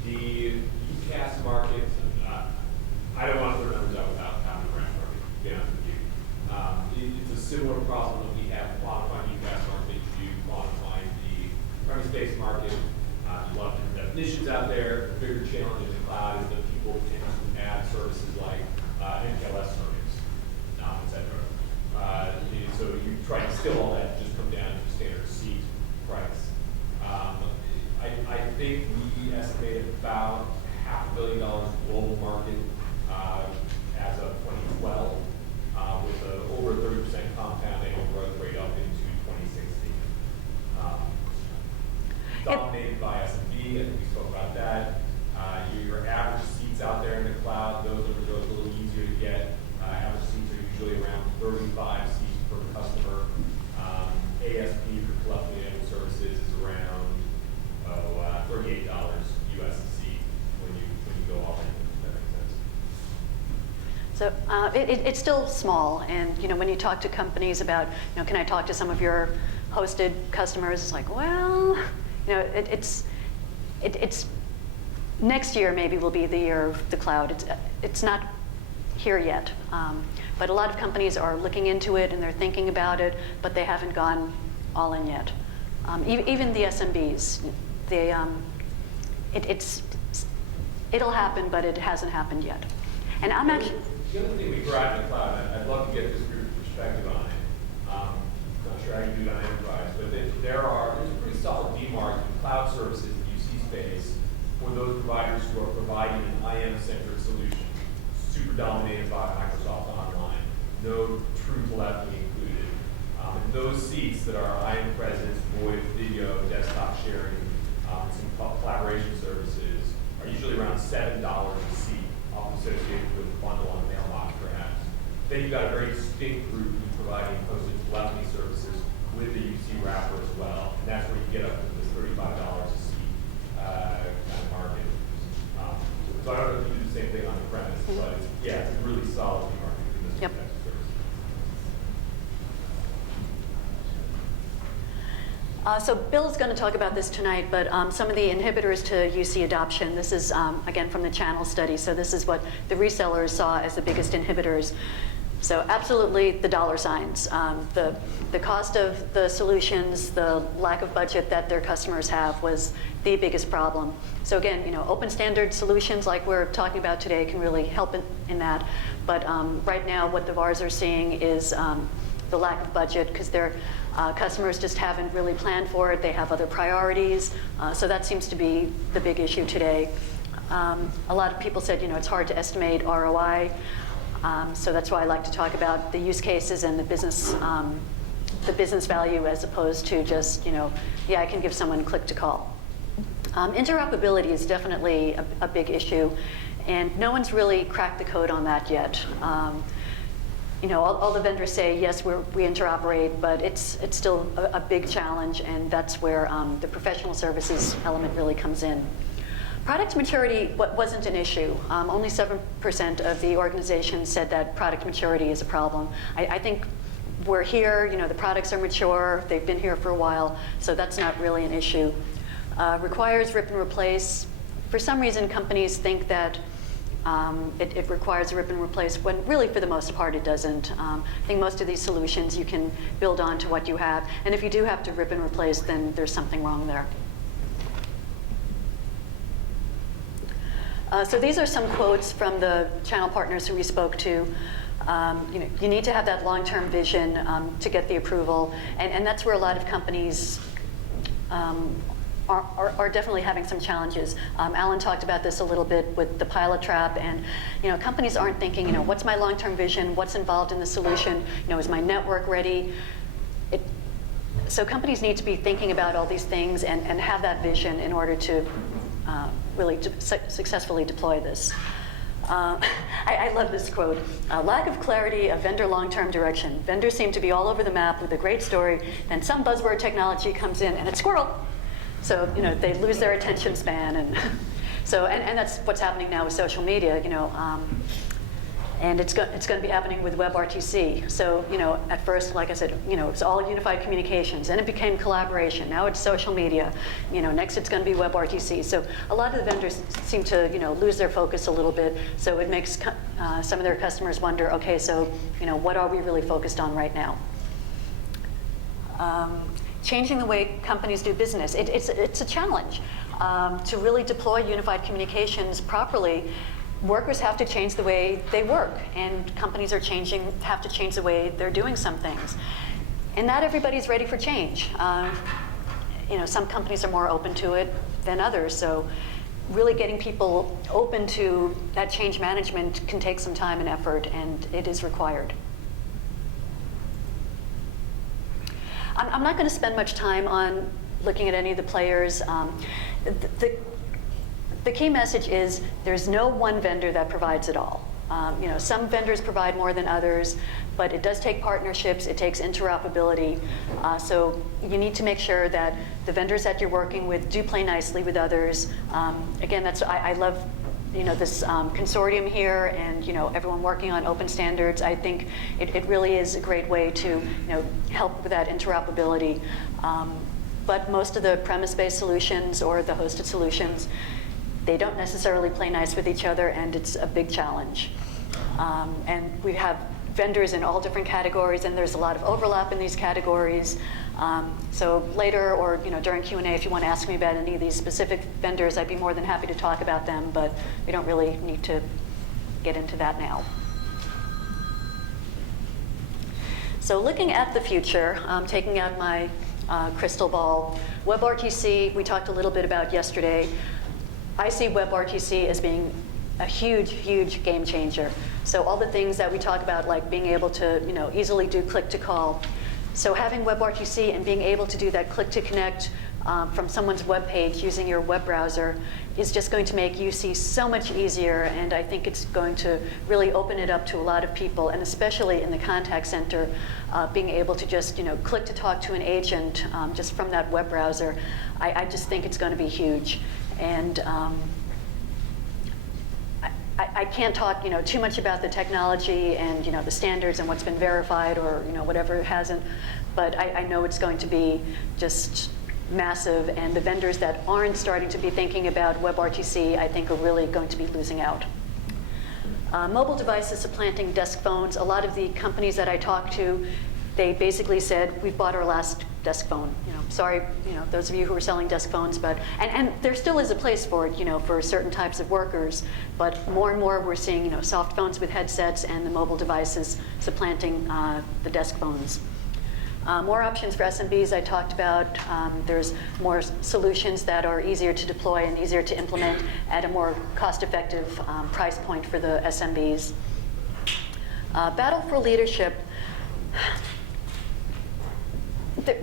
The UCaaS market, I don't want to throw numbers out without having a brand market, to be honest with you. It's a similar problem that we have quantifying the UCaaS market to quantifying the premise-based market. There's a lot of different definitions out there. The bigger challenge in the cloud is that people can add services like MPLS servers, et cetera. So you try to distill all that to just come down to standard seat price. I think we estimate about $500 million global market as of 2012, with over 30% compound annual growth rate up into 2016. Dominated by SMB, I think we spoke about that. Your average seats out there in the cloud, those numbers are a little easier to get. Average seats are usually around 35 seats per customer. ASP for telephony enabled services is around $38 US a seat when you go all in. If that makes sense. So it's still small, and when you talk to companies about, can I talk to some of your hosted customers? It's like, well, it's next year maybe will be the year of the cloud. It's not here yet, but a lot of companies are looking into it and they're thinking about it, but they haven't gone all in yet. Even the SMBs, it'll happen, but it hasn't happened yet. And I'm actually. The other thing we drive in the cloud, and I'd love to get this group's perspective on it. Not sure how you do it on enterprise, but there's a pretty solid demarc in cloud services in the UC space for those providers who are providing an IM-centric solution, super dominated by Microsoft Online, no true telephony included. And those seats that are IM presence, voice, video, desktop sharing, some collaboration services are usually around $7 a seat, often associated with a bundle on the mailbox perhaps. Then you've got a very distinct group who's providing hosted telephony services with the UC wrapper as well. And that's where you get up to this $35 a seat kind of market. So I don't know if you do the same thing on the premise, but it's a really solid market for this type of service. So Bill's going to talk about this tonight, but some of the inhibitors to UC adoption, this is, again, from the channel study. So this is what the resellers saw as the biggest inhibitors. So absolutely the dollar signs. The cost of the solutions, the lack of budget that their customers have was the biggest problem. So again, open standard solutions like we're talking about today can really help in that. But right now what the VARs are seeing is the lack of budget because their customers just haven't really planned for it. They have other priorities. So that seems to be the big issue today. A lot of people said, it's hard to estimate ROI. So that's why I like to talk about the use cases and the business value as opposed to just, I can give someone a click to call. Interoperability is definitely a big issue, and no one's really cracked the code on that yet. All the vendors say, yes, we interoperate, but it's still a big challenge, and that's where the professional services element really comes in. Product maturity wasn't an issue. Only 7% of the organization said that product maturity is a problem. I think we're here, the products are mature, they've been here for a while, so that's not really an issue. Requires rip and replace. For some reason, companies think that it requires a rip and replace, when really for the most part it doesn't. I think most of these solutions you can build on to what you have, and if you do have to rip and replace, then there's something wrong there. So these are some quotes from the channel partners who we spoke to. You need to have that long-term vision to get the approval, and that's where a lot of companies are definitely having some challenges. Alan talked about this a little bit with the pilot trap, and companies aren't thinking, what's my long-term vision, what's involved in the solution, is my network ready? So companies need to be thinking about all these things and have that vision in order to really successfully deploy this. I love this quote. Lack of clarity of vendor long-term direction. Vendors seem to be all over the map with a great story, then some buzzword technology comes in and it's squirrel. So they lose their attention span, and so and that's what's happening now with social media. And it's going to be happening with WebRTC. So at first, like I said, it's all unified communications, and it became collaboration. Now it's social media. Next it's going to be WebRTC. So a lot of the vendors seem to lose their focus a little bit. So it makes some of their customers wonder, okay, so what are we really focused on right now? Changing the way companies do business. It's a challenge to really deploy unified communications properly. Workers have to change the way they work, and companies have to change the way they're doing some things. And not everybody's ready for change. Some companies are more open to it than others, so really getting people open to that change management can take some time and effort, and it is required. I'm not going to spend much time on looking at any of the players. The key message is there's no one vendor that provides it all. Some vendors provide more than others, but it does take partnerships, it takes interoperability. So you need to make sure that the vendors that you're working with do play nicely with others. Again, I love this consortium here, and everyone working on open standards. I think it really is a great way to help with that interoperability. But most of the premise-based solutions or the hosted solutions, they don't necessarily play nice with each other, and it's a big challenge. And we have vendors in all different categories, and there's a lot of overlap in these categories. So later, or during Q&A, if you want to ask me about any of these specific vendors, I'd be more than happy to talk about them, but we don't really need to get into that now. So looking at the future, taking out my crystal ball, WebRTC, we talked a little bit about yesterday. I see WebRTC as being a huge, huge game changer. So all the things that we talk about, like being able to easily do click-to-call. So having WebRTC and being able to do that click-to-connect from someone's web page using your web browser is just going to make UC so much easier, and I think it's going to really open it up to a lot of people, and especially in the contact center, being able to just click to talk to an agent just from that web browser. I just think it's going to be huge. And I can't talk too much about the technology and the standards and what's been verified or whatever hasn't, but I know it's going to be just massive, and the vendors that aren't starting to be thinking about WebRTC, I think, are really going to be losing out. Mobile devices supplanting desk phones. A lot of the companies that I talked to, they basically said, we've bought our last desk phone. Sorry, those of you who are selling desk phones, but and there still is a place for it, for certain types of workers. But more and more, we're seeing, soft phones with headsets and the mobile devices supplanting the desk phones. More options for SMBs I talked about. There's more solutions that are easier to deploy and easier to implement at a more cost-effective price point for the SMBs. Battle for leadership.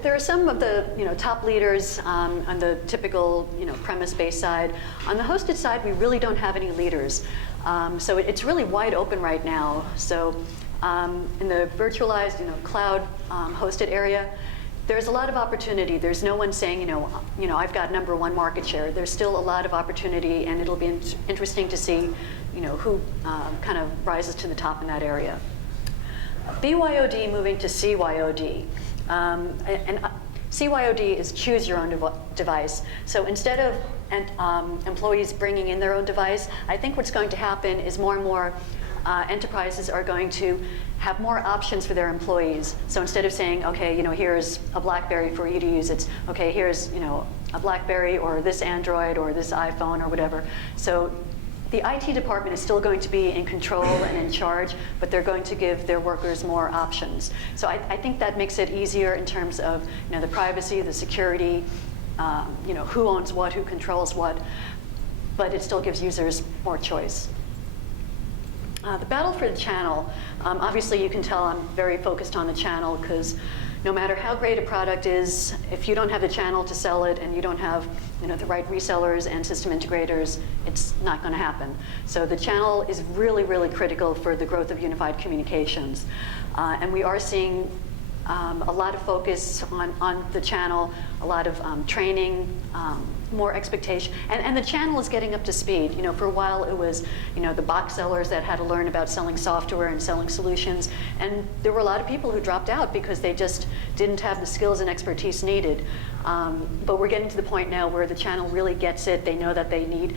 There are some of the top leaders on the typical premise-based side. On the hosted side, we really don't have any leaders. So it's really wide open right now. So in the virtualized cloud hosted area, there's a lot of opportunity. There's no one saying I've got #1 market share. There's still a lot of opportunity, and it'll be interesting to see who kind of rises to the top in that area. BYOD moving to CYOD. And CYOD is choose your own device. So instead of employees bringing in their own device, I think what's going to happen is more and more enterprises are going to have more options for their employees. So instead of saying, okay, here's a BlackBerry for you to use, it's, okay, here's, a BlackBerry or this Android or this iPhone or whatever. So the IT department is still going to be in control and in charge, but they're going to give their workers more options. So I think that makes it easier in terms of the privacy, the security, who owns what, who controls what, but it still gives users more choice. The battle for the channel, obviously you can tell I'm very focused on the channel because no matter how great a product is, if you don't have the channel to sell it and you don't have the right resellers and system integrators, it's not going to happen. So the channel is really, really critical for the growth of unified communications. And we are seeing a lot of focus on the channel, a lot of training, more expectation. And the channel is getting up to speed. For a while it was the box sellers that had to learn about selling software and selling solutions. And there were a lot of people who dropped out because they just didn't have the skills and expertise needed. But we're getting to the point now where the channel really gets it. They know that they need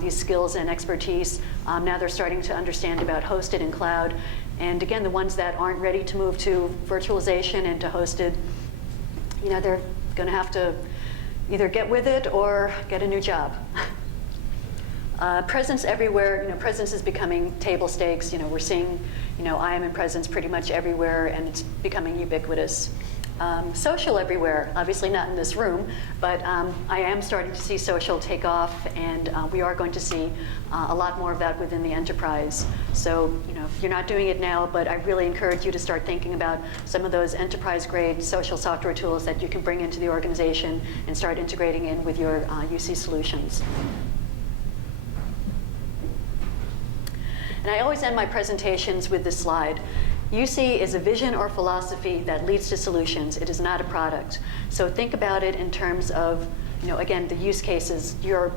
these skills and expertise. Now they're starting to understand about hosted and cloud. And again, the ones that aren't ready to move to virtualization and to hosted, they're going to have to either get with it or get a new job. Presence everywhere. Presence is becoming table stakes. We're seeing, IM and presence pretty much everywhere, and it's becoming ubiquitous. Social everywhere, obviously not in this room, but I am starting to see social take off, and we are going to see a lot more of that within the enterprise. So, if you're not doing it now, but I really encourage you to start thinking about some of those enterprise-grade social software tools that you can bring into the organization and start integrating in with your UC solutions. And I always end my presentations with this slide. UC is a vision or philosophy that leads to solutions. It is not a product. So think about it in terms of, again, the use cases, your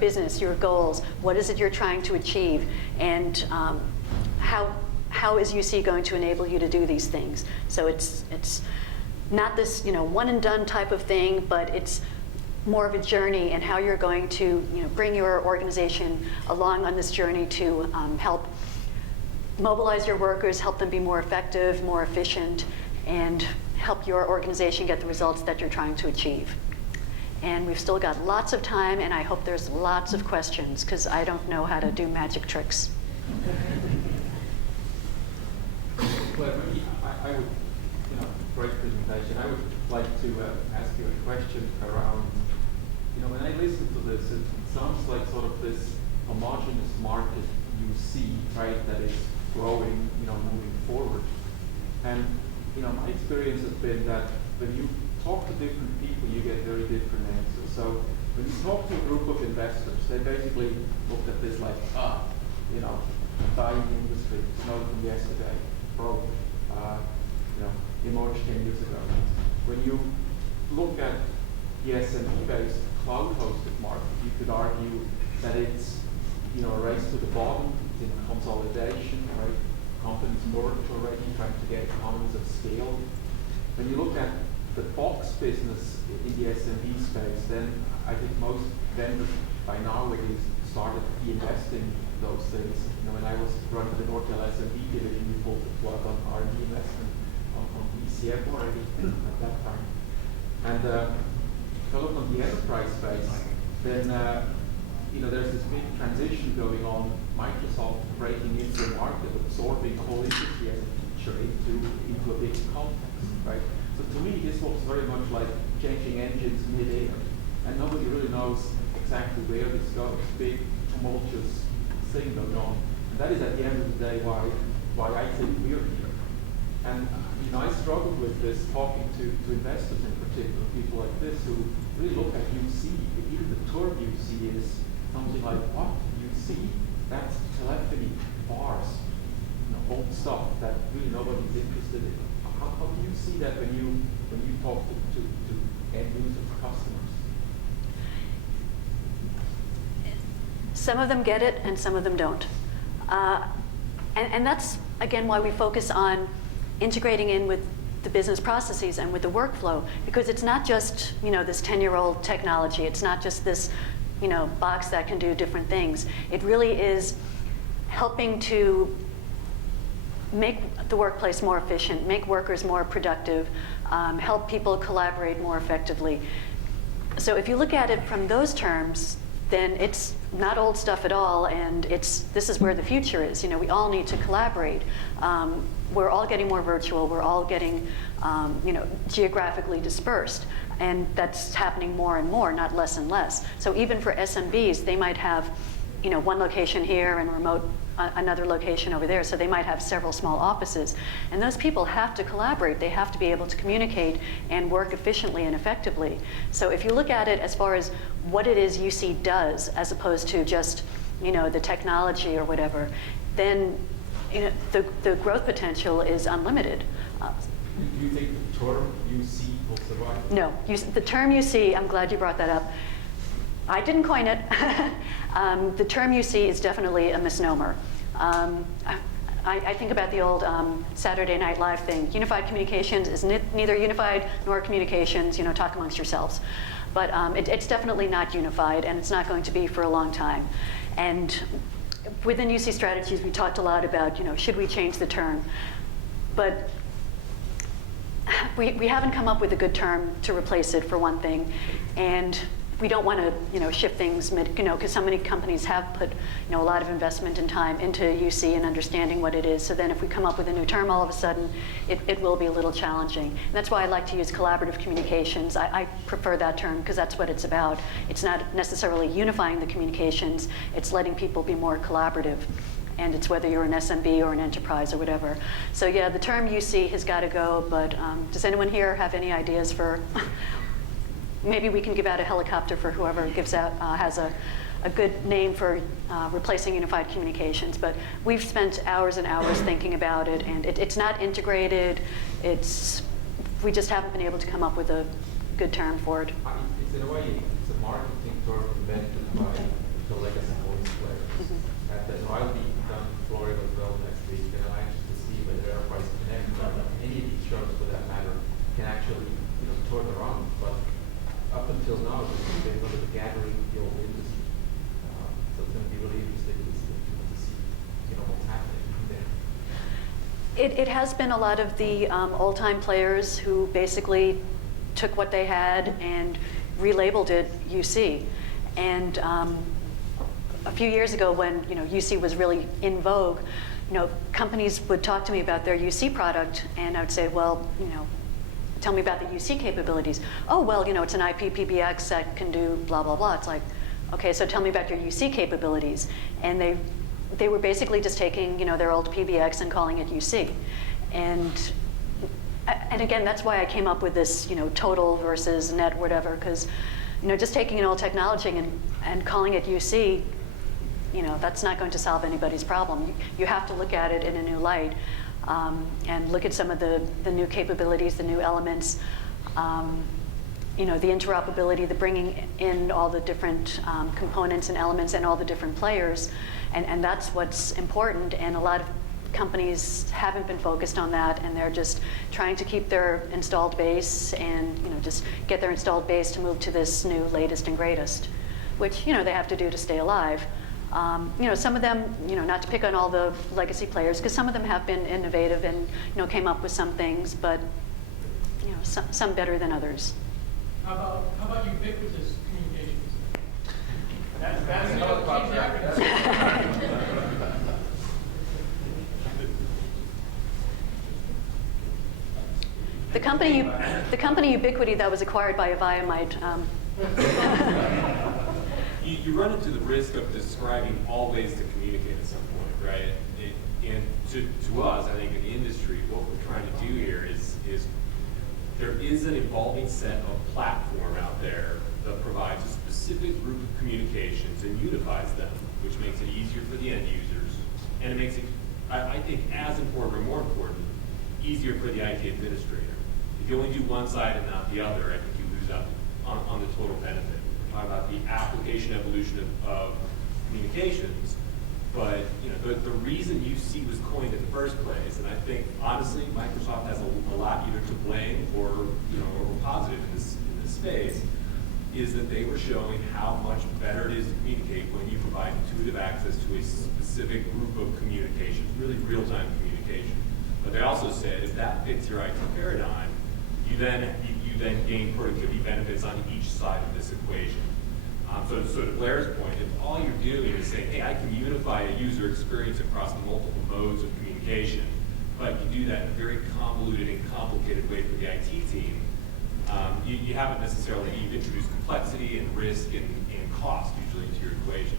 business, your goals. What is it you're trying to achieve? And how is UC going to enable you to do these things? So it's not this one and done type of thing, but it's more of a journey and how you're going to bring your organization along on this journey to help mobilize your workers, help them be more effective, more efficient, and help your organization get the results that you're trying to achieve. And we've still got lots of time, and I hope there's lots of questions, because I don't know how to do magic tricks. Blair, maybe I would, great presentation. I would like to ask you a question around, when I listen to this, it sounds like sort of this homogeneous market you see, right, that is growing, moving forward. And, my experience has been that when you talk to different people, you get very different answers. So when you talk to a group of investors, they basically look at this like, dying industry, snowed from yesterday, broke, emerged 10 years ago. When you look at the SME-based cloud-hosted market, you could argue that it's a race to the bottom, it's in consolidation, right? Companies merge already, trying to get economies of scale. When you look at the box business in the SMB space, then I think most vendors by now at least started investing in those things. When I was running the Nortel SMB division, we pulled the plug on R&D investment on ECM already at that time. And if I look on the enterprise space, then there's this big transition going on. Microsoft breaking into the market, absorbing the whole industry as a feature into a big context, right? So to me, this looks very much like changing engines mid-air, and nobody really knows exactly where this goes. Big, tumultuous thing going on, and that is at the end of the day why I think we're here. And I struggle with this, talking to investors in particular, people like this who really look at UC. Even the term UC is something like, what? UC? That's telephony, bars, old stuff that really nobody's interested in. How do you see that when you talk to end users, customers? Some of them get it, and some of them don't. And that's, again, why we focus on integrating in with the business processes and with the workflow, because it's not just, you know, this 10-year-old technology. It's not just this, you know, box that can do different things. It really is helping to make the workplace more efficient, make workers more productive, help people collaborate more effectively. So if you look at it from those terms, then it's not old stuff at all, and this is where the future is. You know, we all need to collaborate. We're all getting more virtual. We're all getting, you know, geographically dispersed, and that's happening more and more, not less and less. So even for SMBs, they might have, you know, one location here and remote another location over there, so they might have several small offices. And those people have to collaborate. They have to be able to communicate and work efficiently and effectively. So if you look at it as far as what it is UC does, as opposed to just, you know, the technology or whatever, then, you know, the growth potential is unlimited. Do you think the term UC will survive? No, the term UC, I'm glad you brought that up. I didn't coin it. The term UC is definitely a misnomer. I think about the old Saturday Night Live thing. Unified communications is neither unified nor communications, you know, talk amongst yourselves. But it's definitely not unified, and it's not going to be for a long time. And within UC strategies, we talked a lot about, you know, should we change the term? But we haven't come up with a good term to replace it, for one thing. And we don't want to, you know, shift things mid, you know, because so many companies have put, you know, a lot of investment and time into UC and understanding what it is. So then if we come up with a new term all of a sudden, it will be a little challenging. And that's why I like to use collaborative communications. I prefer that term because that's what it's about. It's not necessarily unifying the communications. It's letting people be more collaborative. And it's whether you're an SMB or an enterprise or whatever. So yeah, the term UC has got to go, but does anyone here have any ideas for maybe we can give out a helicopter for whoever gives out, has a good name for replacing unified communications. But we've spent hours and hours thinking about it, and it's not integrated. We just haven't been able to come up with a good term for it. It's in a way, it's a marketing term invented by the legacy voice players. And I'll be down in Florida as well next week, and I'm anxious to see whether Enterprise Connect or any of these shows for that matter can actually, you know, turn around. But up until now, it's been one of the gathering of the old industry. So it's going to be really interesting to see, you know, what's happening there. It has been a lot of the old-time players who basically took what they had and relabeled it UC. And a few years ago, when, you know, UC was really in vogue, you know, companies would talk to me about their UC product, and I would say, well, you know, tell me about the UC capabilities. Oh, well, you know, it's an IP PBX that can do blah, blah, blah. It's like, okay, so tell me about your UC capabilities. And they were basically just taking, you know, their old PBX and calling it UC. And again, that's why I came up with this, you know, total versus net, whatever, because, you know, just taking an old technology and calling it UC, you know, that's not going to solve anybody's problem. You have to look at it in a new light. And look at some of the new capabilities, the new elements, you know, the interoperability, the bringing in all the different components and elements and all the different players, and that's what's important. And a lot of companies haven't been focused on that, and they're just trying to keep their installed base and, you know, just get their installed base to move to this new latest and greatest, which, you know, they have to do to stay alive. You know, some of them, you know, not to pick on all the legacy players, because some of them have been innovative and, you know, came up with some things, but, you know, some better than others. How about ubiquitous communications? That's The company Ubiquity that was acquired by Avaya might. You run into the risk of describing all ways to communicate at some point, right? And to us, I think in the industry, what we're trying to do here is there is an evolving set of platform out there that provides a specific group of communications and unifies them, which makes it easier for the end users, and it makes it, I think, as important or more important, easier for the IT administrator. If you only do one side and not the other, I think you lose out on the total benefit. We're talking about the application evolution of communications. But the reason UC was coined in the first place, and I think honestly Microsoft has a lot either to blame or or positive in this space, is that they were showing how much better it is to communicate when you provide intuitive access to a specific group of communications, really real-time communication. But they also said if that fits your IT paradigm, you then gain productivity benefits on each side of this equation. So to Blair's point, if all you're doing is saying, hey, I can unify a user experience across the multiple modes of communication, but you do that in a very convoluted and complicated way for the IT team, you haven't necessarily introduced complexity and risk and cost usually into your equation.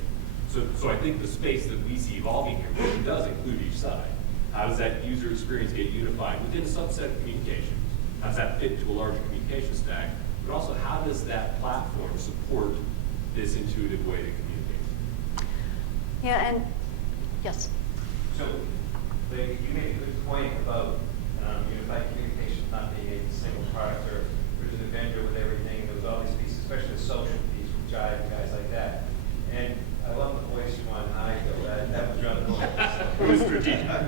So I think the space that we see evolving here really does include each side. How does that user experience get unified within a subset of communications? How does that fit into a larger communication stack? But also, how does that platform support this intuitive way to communicate? Yeah, and yes. So, you made a good point about unified communication not being a single product or there's a vendor with everything. There was all these pieces, especially the social piece with Jive and guys like that. And I love the voice one. That was rather cool. It was strategic. But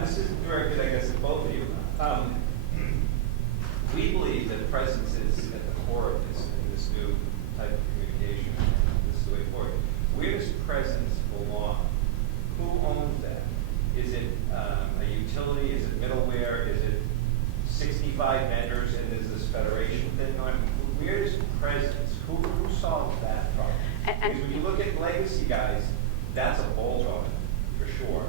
this is very good, I guess, to both of you. We believe that presence is at the core of this new type of communication. This is the way forward. Where does presence belong? Who owns that? Is it a utility? Is it middleware? Is it 65 vendors and is this federation thing on? Where is presence? Who solves that problem? Because when you look at legacy guys, that's a bolt-on for sure.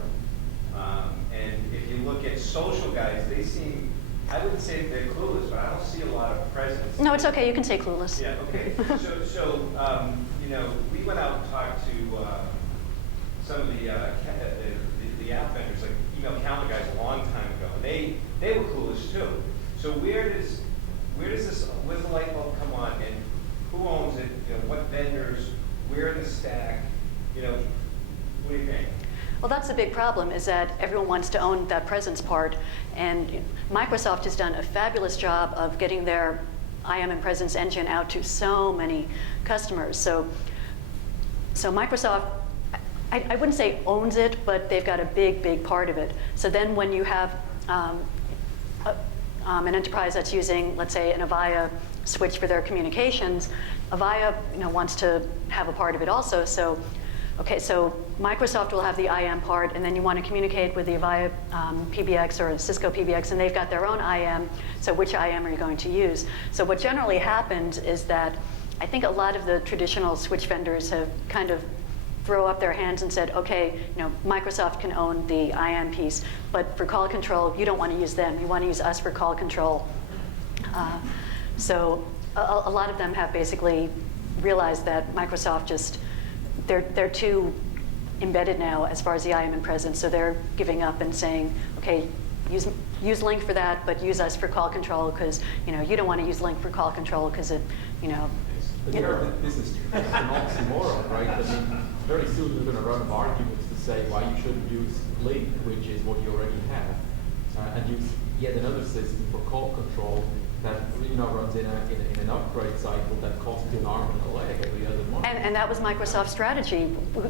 And if you look at social guys, they seem, I wouldn't say they're clueless, but I don't see a lot of presence. No, it's okay. You can say clueless. Yeah, okay. So we went out and talked to some of the app vendors, like email calendar guys, a long time ago, and they were clueless too. So where does where's the light bulb come on, and who owns it? What vendors? Where in the stack? What do you think? Well, that's the big problem, is that everyone wants to own that presence part, and Microsoft has done a fabulous job of getting their IM and presence engine out to so many customers. So Microsoft, I wouldn't say owns it, but they've got a big part of it. So then when you have an enterprise that's using, let's say, an Avaya switch for their communications, Avaya wants to have a part of it also. So Microsoft will have the IM part, and then you want to communicate with the Avaya PBX or Cisco PBX, and they've got their own IM, so which IM are you going to use? So what generally happens is that I think a lot of the traditional switch vendors have kind of throw up their hands and said, okay, Microsoft can own the IM piece, but for call control, you don't want to use them. You want to use us for call control. So a lot of them have basically realized that Microsoft just, they're too embedded now as far as the IM and presence, so they're giving up and saying, okay, use Link for that, but use us for call control, because you don't want to use Link for call control because it, But this is an oxymoron, right? I mean, very soon we're going to run arguments to say why you shouldn't use Link, which is what you already have, and use yet another system for call control that runs in an upgrade cycle that costs you an arm and a leg every other month. And that was Microsoft's strategy.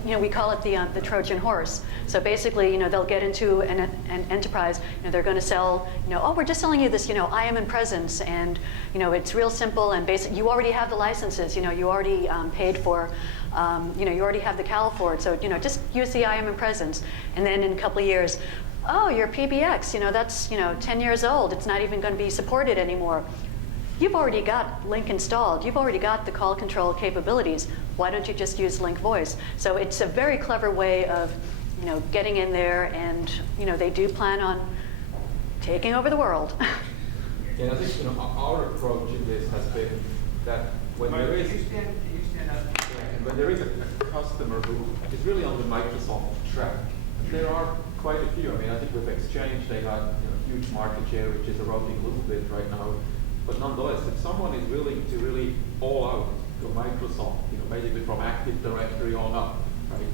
We call it the Trojan horse. So basically, they'll get into an enterprise. They're going to sell. Oh, we're just selling you this. IM and presence, and it's real simple and basic. You already have the licenses. You already paid for. You already have the CAL for it. So just use the IM and presence. And then in a couple of years, oh, your PBX, that's 10 years old. It's not even going to be supported anymore. You've already got Link installed. You've already got the call control capabilities. Why don't you just use Link Voice? So it's a very clever way of, getting in there, and they do plan on taking over the world. And I think our approach in this has been that when there is a customer who is really on the Microsoft track, and there are quite a few. I mean, I think with Exchange they have huge market share, which is eroding a little bit right now. But nonetheless, if someone is willing to really all out to Microsoft, basically from Active Directory on up, right,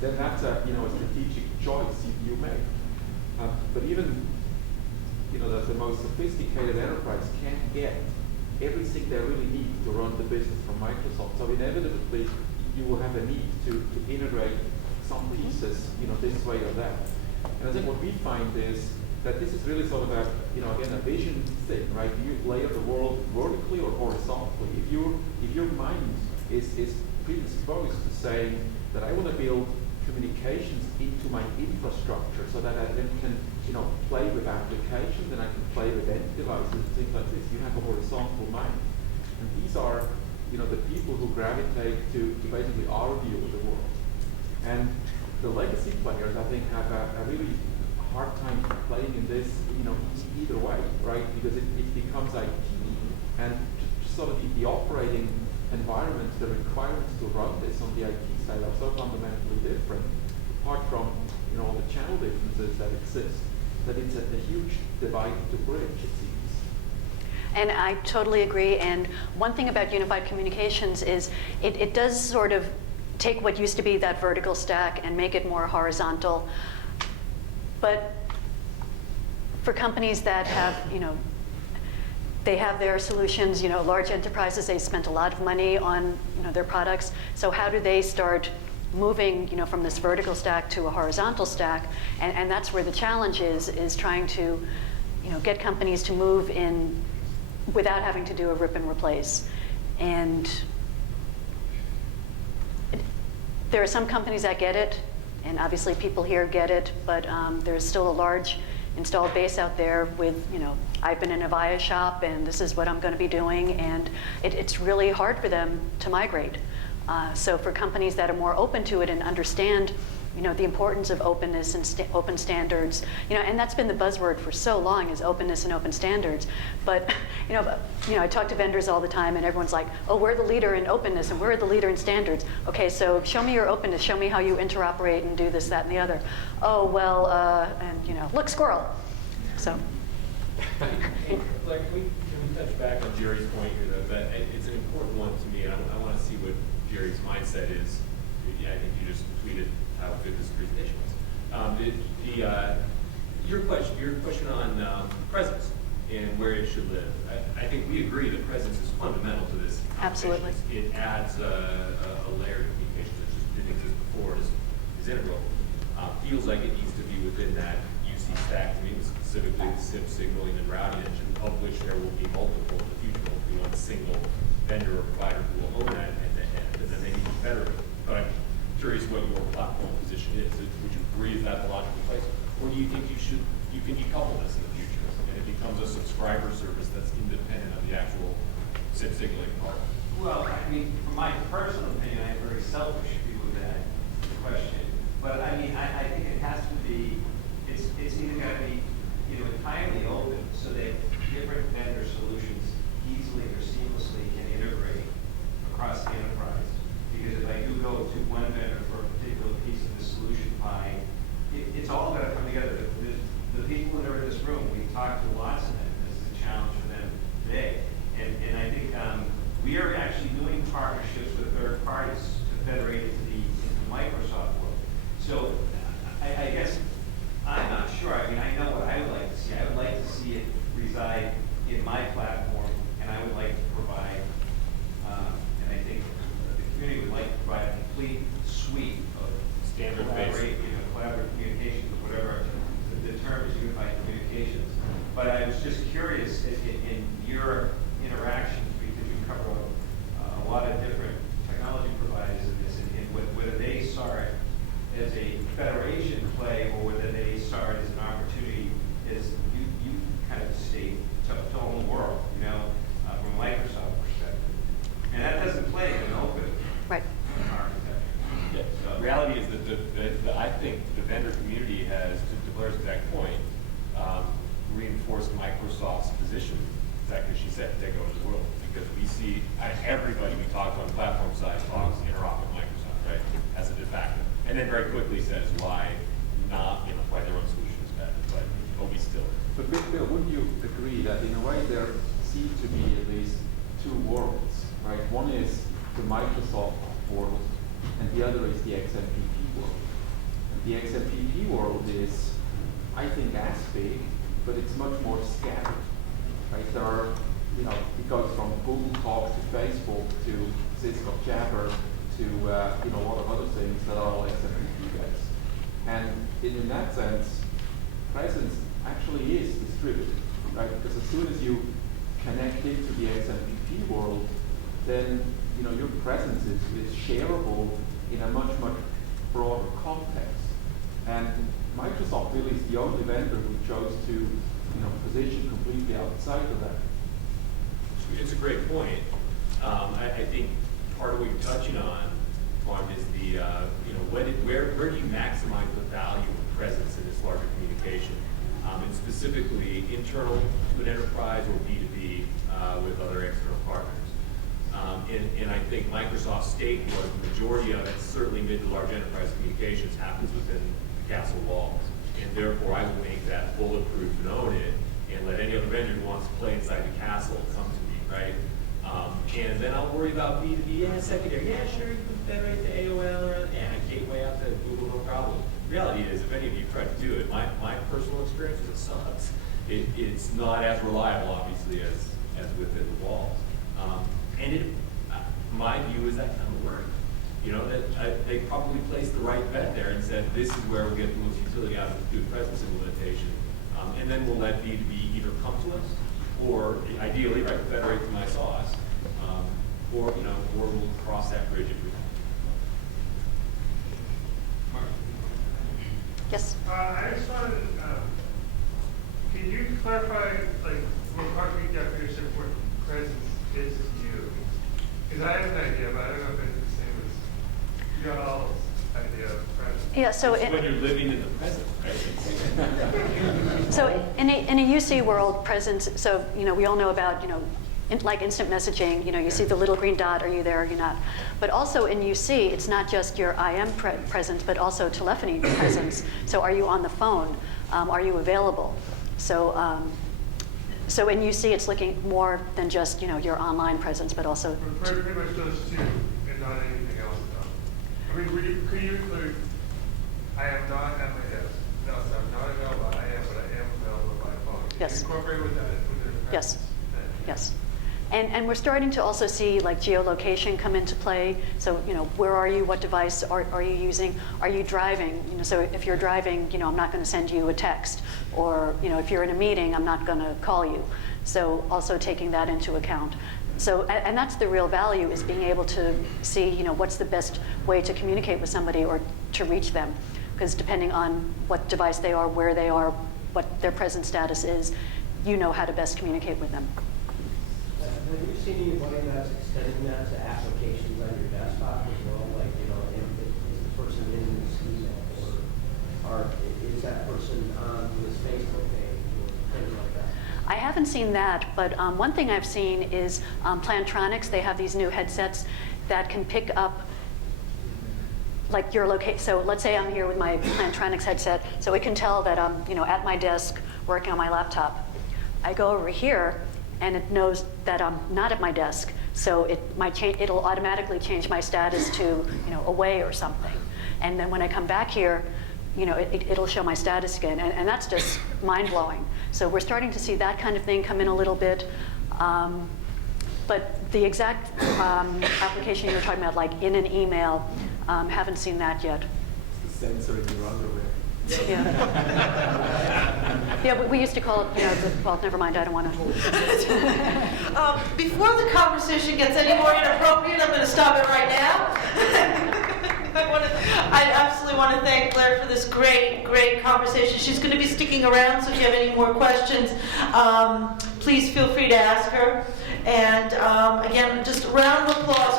then that's a strategic choice you make. But even the most sophisticated enterprise can't get everything they really need to run the business from Microsoft. So inevitably, you will have a need to integrate some pieces, this way or that. And I think what we find is that this is really sort of a, again, a vision thing, right? You layer the world vertically or horizontally. If your mind is predisposed to saying that I want to build communications into my infrastructure so that I then can, play with applications and I can play with end devices and things like this, you have a horizontal mind. And these are, the people who gravitate to basically our view of the world. And the legacy players, I think, have a really hard time playing in this, either way, right? Because it becomes IT, and just sort of the operating environment, the requirements to run this on the IT side are so fundamentally different, apart from all the channel differences that exist, that it's a huge divide to bridge, it seems. And I totally agree. And one thing about unified communications is it does sort of take what used to be that vertical stack and make it more horizontal. But for companies that have, they have their solutions, large enterprises, they spent a lot of money on, their products. So how do they start moving, from this vertical stack to a horizontal stack? And that's where the challenge is trying to, get companies to move in without having to do a rip and replace. And there are some companies that get it, and obviously people here get it, but there's still a large installed base out there with, I've been in a Avaya shop and this is what I'm going to be doing, and it's really hard for them to migrate. So for companies that are more open to it and understand, the importance of openness and open standards, and that's been the buzzword for so long, is openness and open standards. But I talk to vendors all the time, and everyone's like, "Oh, we're the leader in openness, and we're the leader in standards." Okay, so show me your openness. Show me how you interoperate and do this, that, and the other. Oh, well, and look, squirrel. So. Like, can we touch back on Jerry's point here, though? But it's an important one to me, and I want to see what Jerry's mindset is. Yeah, I think you just tweeted how good this presentation was. Your question on presence and where it should live. I think we agree that presence is fundamental to this. Absolutely. It adds a layer to communication that just didn't exist before. Is integral. Feels like it needs to be within that UC stack to me, specifically the SIP signaling and routing engine, of which there will be multiple in the future. There will be one single vendor or provider who will own that end to end, and then they need to be better. But I'm curious what your platform position is. Would you agree that the logical place, or do you think you can decouple this in the future and it becomes a subscriber service that's independent of the actual SIP signaling part? Well, I mean, from my personal opinion, I have a very selfish view of that question. But I mean, I think it has to be, it's either got to be, entirely open so that different vendor solutions easily or seamlessly can integrate across the enterprise. Because if I do go to one vendor for a particular piece of the solution pie, it's all got to come together. The people that are in this room, we've talked to lots of them. This is a challenge for them today. And I think we are actually doing partnerships with third parties to federate into the Microsoft world. So I guess I'm not sure. I mean, I know what I would like to see. I would like to see it reside in my platform, and I would like to provide, and I think the community would like to provide a complete suite of Standard-based. collaborative communications, or whatever the term is, unified communications. But I was just curious in your interactions, because you cover a lot of different technology providers in this, and whether they saw it as a federation play or whether they saw it as an opportunity, as you kind of state, to own the world, from a Microsoft perspective. And that doesn't play in an open architecture. Yeah. The reality is that I think the vendor community has, to Blair's exact point, reinforced Microsoft's position. Exactly as she said, take over the world. Because we see everybody we talk to on the platform side talks interop with Microsoft, right, as a de facto. And then very quickly says why not, why their own solution is better. But we still. But Bill, wouldn't you agree that in a way there seem to be at least two worlds, right? One is the Microsoft world, and the other is the XMPP world. And the XMPP world is, I think, as big, but it's much more scattered, right? There are, it goes from Google Talk to Facebook to Cisco Jabber to a lot of other things that are all XMPP based. And in that sense, presence actually is distributed, right? Because as soon as you connect into the XMPP world, then your presence is shareable in a much, much broader context. And Microsoft really is the only vendor who chose to position completely outside of that. It's a great point. I think part of what you're touching on is the, where do you maximize the value of presence in this larger communication? And specifically internal to an enterprise or B2B with other external partners. And I think Microsoft's stake was the majority of it, certainly mid to large enterprise communications happens within the castle walls. And therefore I will make that bulletproof and own it and let any other vendor who wants to play inside the castle come to me, right? And then I'll worry about B2B, secondary, sure, you can federate to AOL or gateway out to Google, no problem. Reality is, if any of you try to do it, my personal experience is it sucks. It's not as reliable, obviously, as within the walls. And my view is that kind of work. That they probably placed the right bet there and said, this is where we'll get the most utility out of this good presence implementation. And then we'll let B2B either come to us, or ideally, right, federate to my sauce, or we'll cross that bridge if we can. Yes? I just wanted to, can you clarify, what concrete definition of what presence is to you? Because I have an idea, but I don't know if it's the same as y'all's idea of presence. Yeah, so It's when you're living in the present, right? So in a UC world, presence, so we all know about like instant messaging, you see the little green dot, are you there, are you not? But also in UC, it's not just your IM presence, but also telephony presence. So are you on the phone? Are you available? So in UC, it's looking more than just your online presence, but also. Pretty much those two, and not anything else. I mean, could you include? I am not at my desk. No, so I'm not available. I am, but I am available by phone. Yes. Incorporate with that within the Yes. then, yeah. Yes. And we're starting to also see like geolocation come into play. So, where are you? What device are you using? Are you driving? So if you're driving, I'm not going to send you a text. Or, if you're in a meeting, I'm not going to call you. So also taking that into account. So, and that's the real value, is being able to see, what's the best way to communicate with somebody or to reach them. Because depending on what device they are, where they are, what their present status is, how to best communicate with them. Have you seen anybody that's extending that to applications on your desktop as well? Like, is the person in this email, or is that person on this Facebook page or things like that? I haven't seen that, but one thing I've seen is Plantronics. They have these new headsets that can pick up like your location. So let's say I'm here with my Plantronics headset, so it can tell that I'm at my desk working on my laptop. I go over here, and it knows that I'm not at my desk, so it'll automatically change my status to away or something. And then when I come back here, it'll show my status again, and that's just mind-blowing. So we're starting to see that kind of thing come in a little bit. But the exact application you were talking about, like in an email, haven't seen that yet. It's the sensor in your underwear. Yeah. Yeah, we used to call it, well, never mind, I don't want to. Before the conversation gets any more inappropriate, I'm going to stop it right now. I absolutely want to thank Blair for this great conversation. She's going to be sticking around, so if you have any more questions, please feel free to ask her. And again, just a round of applause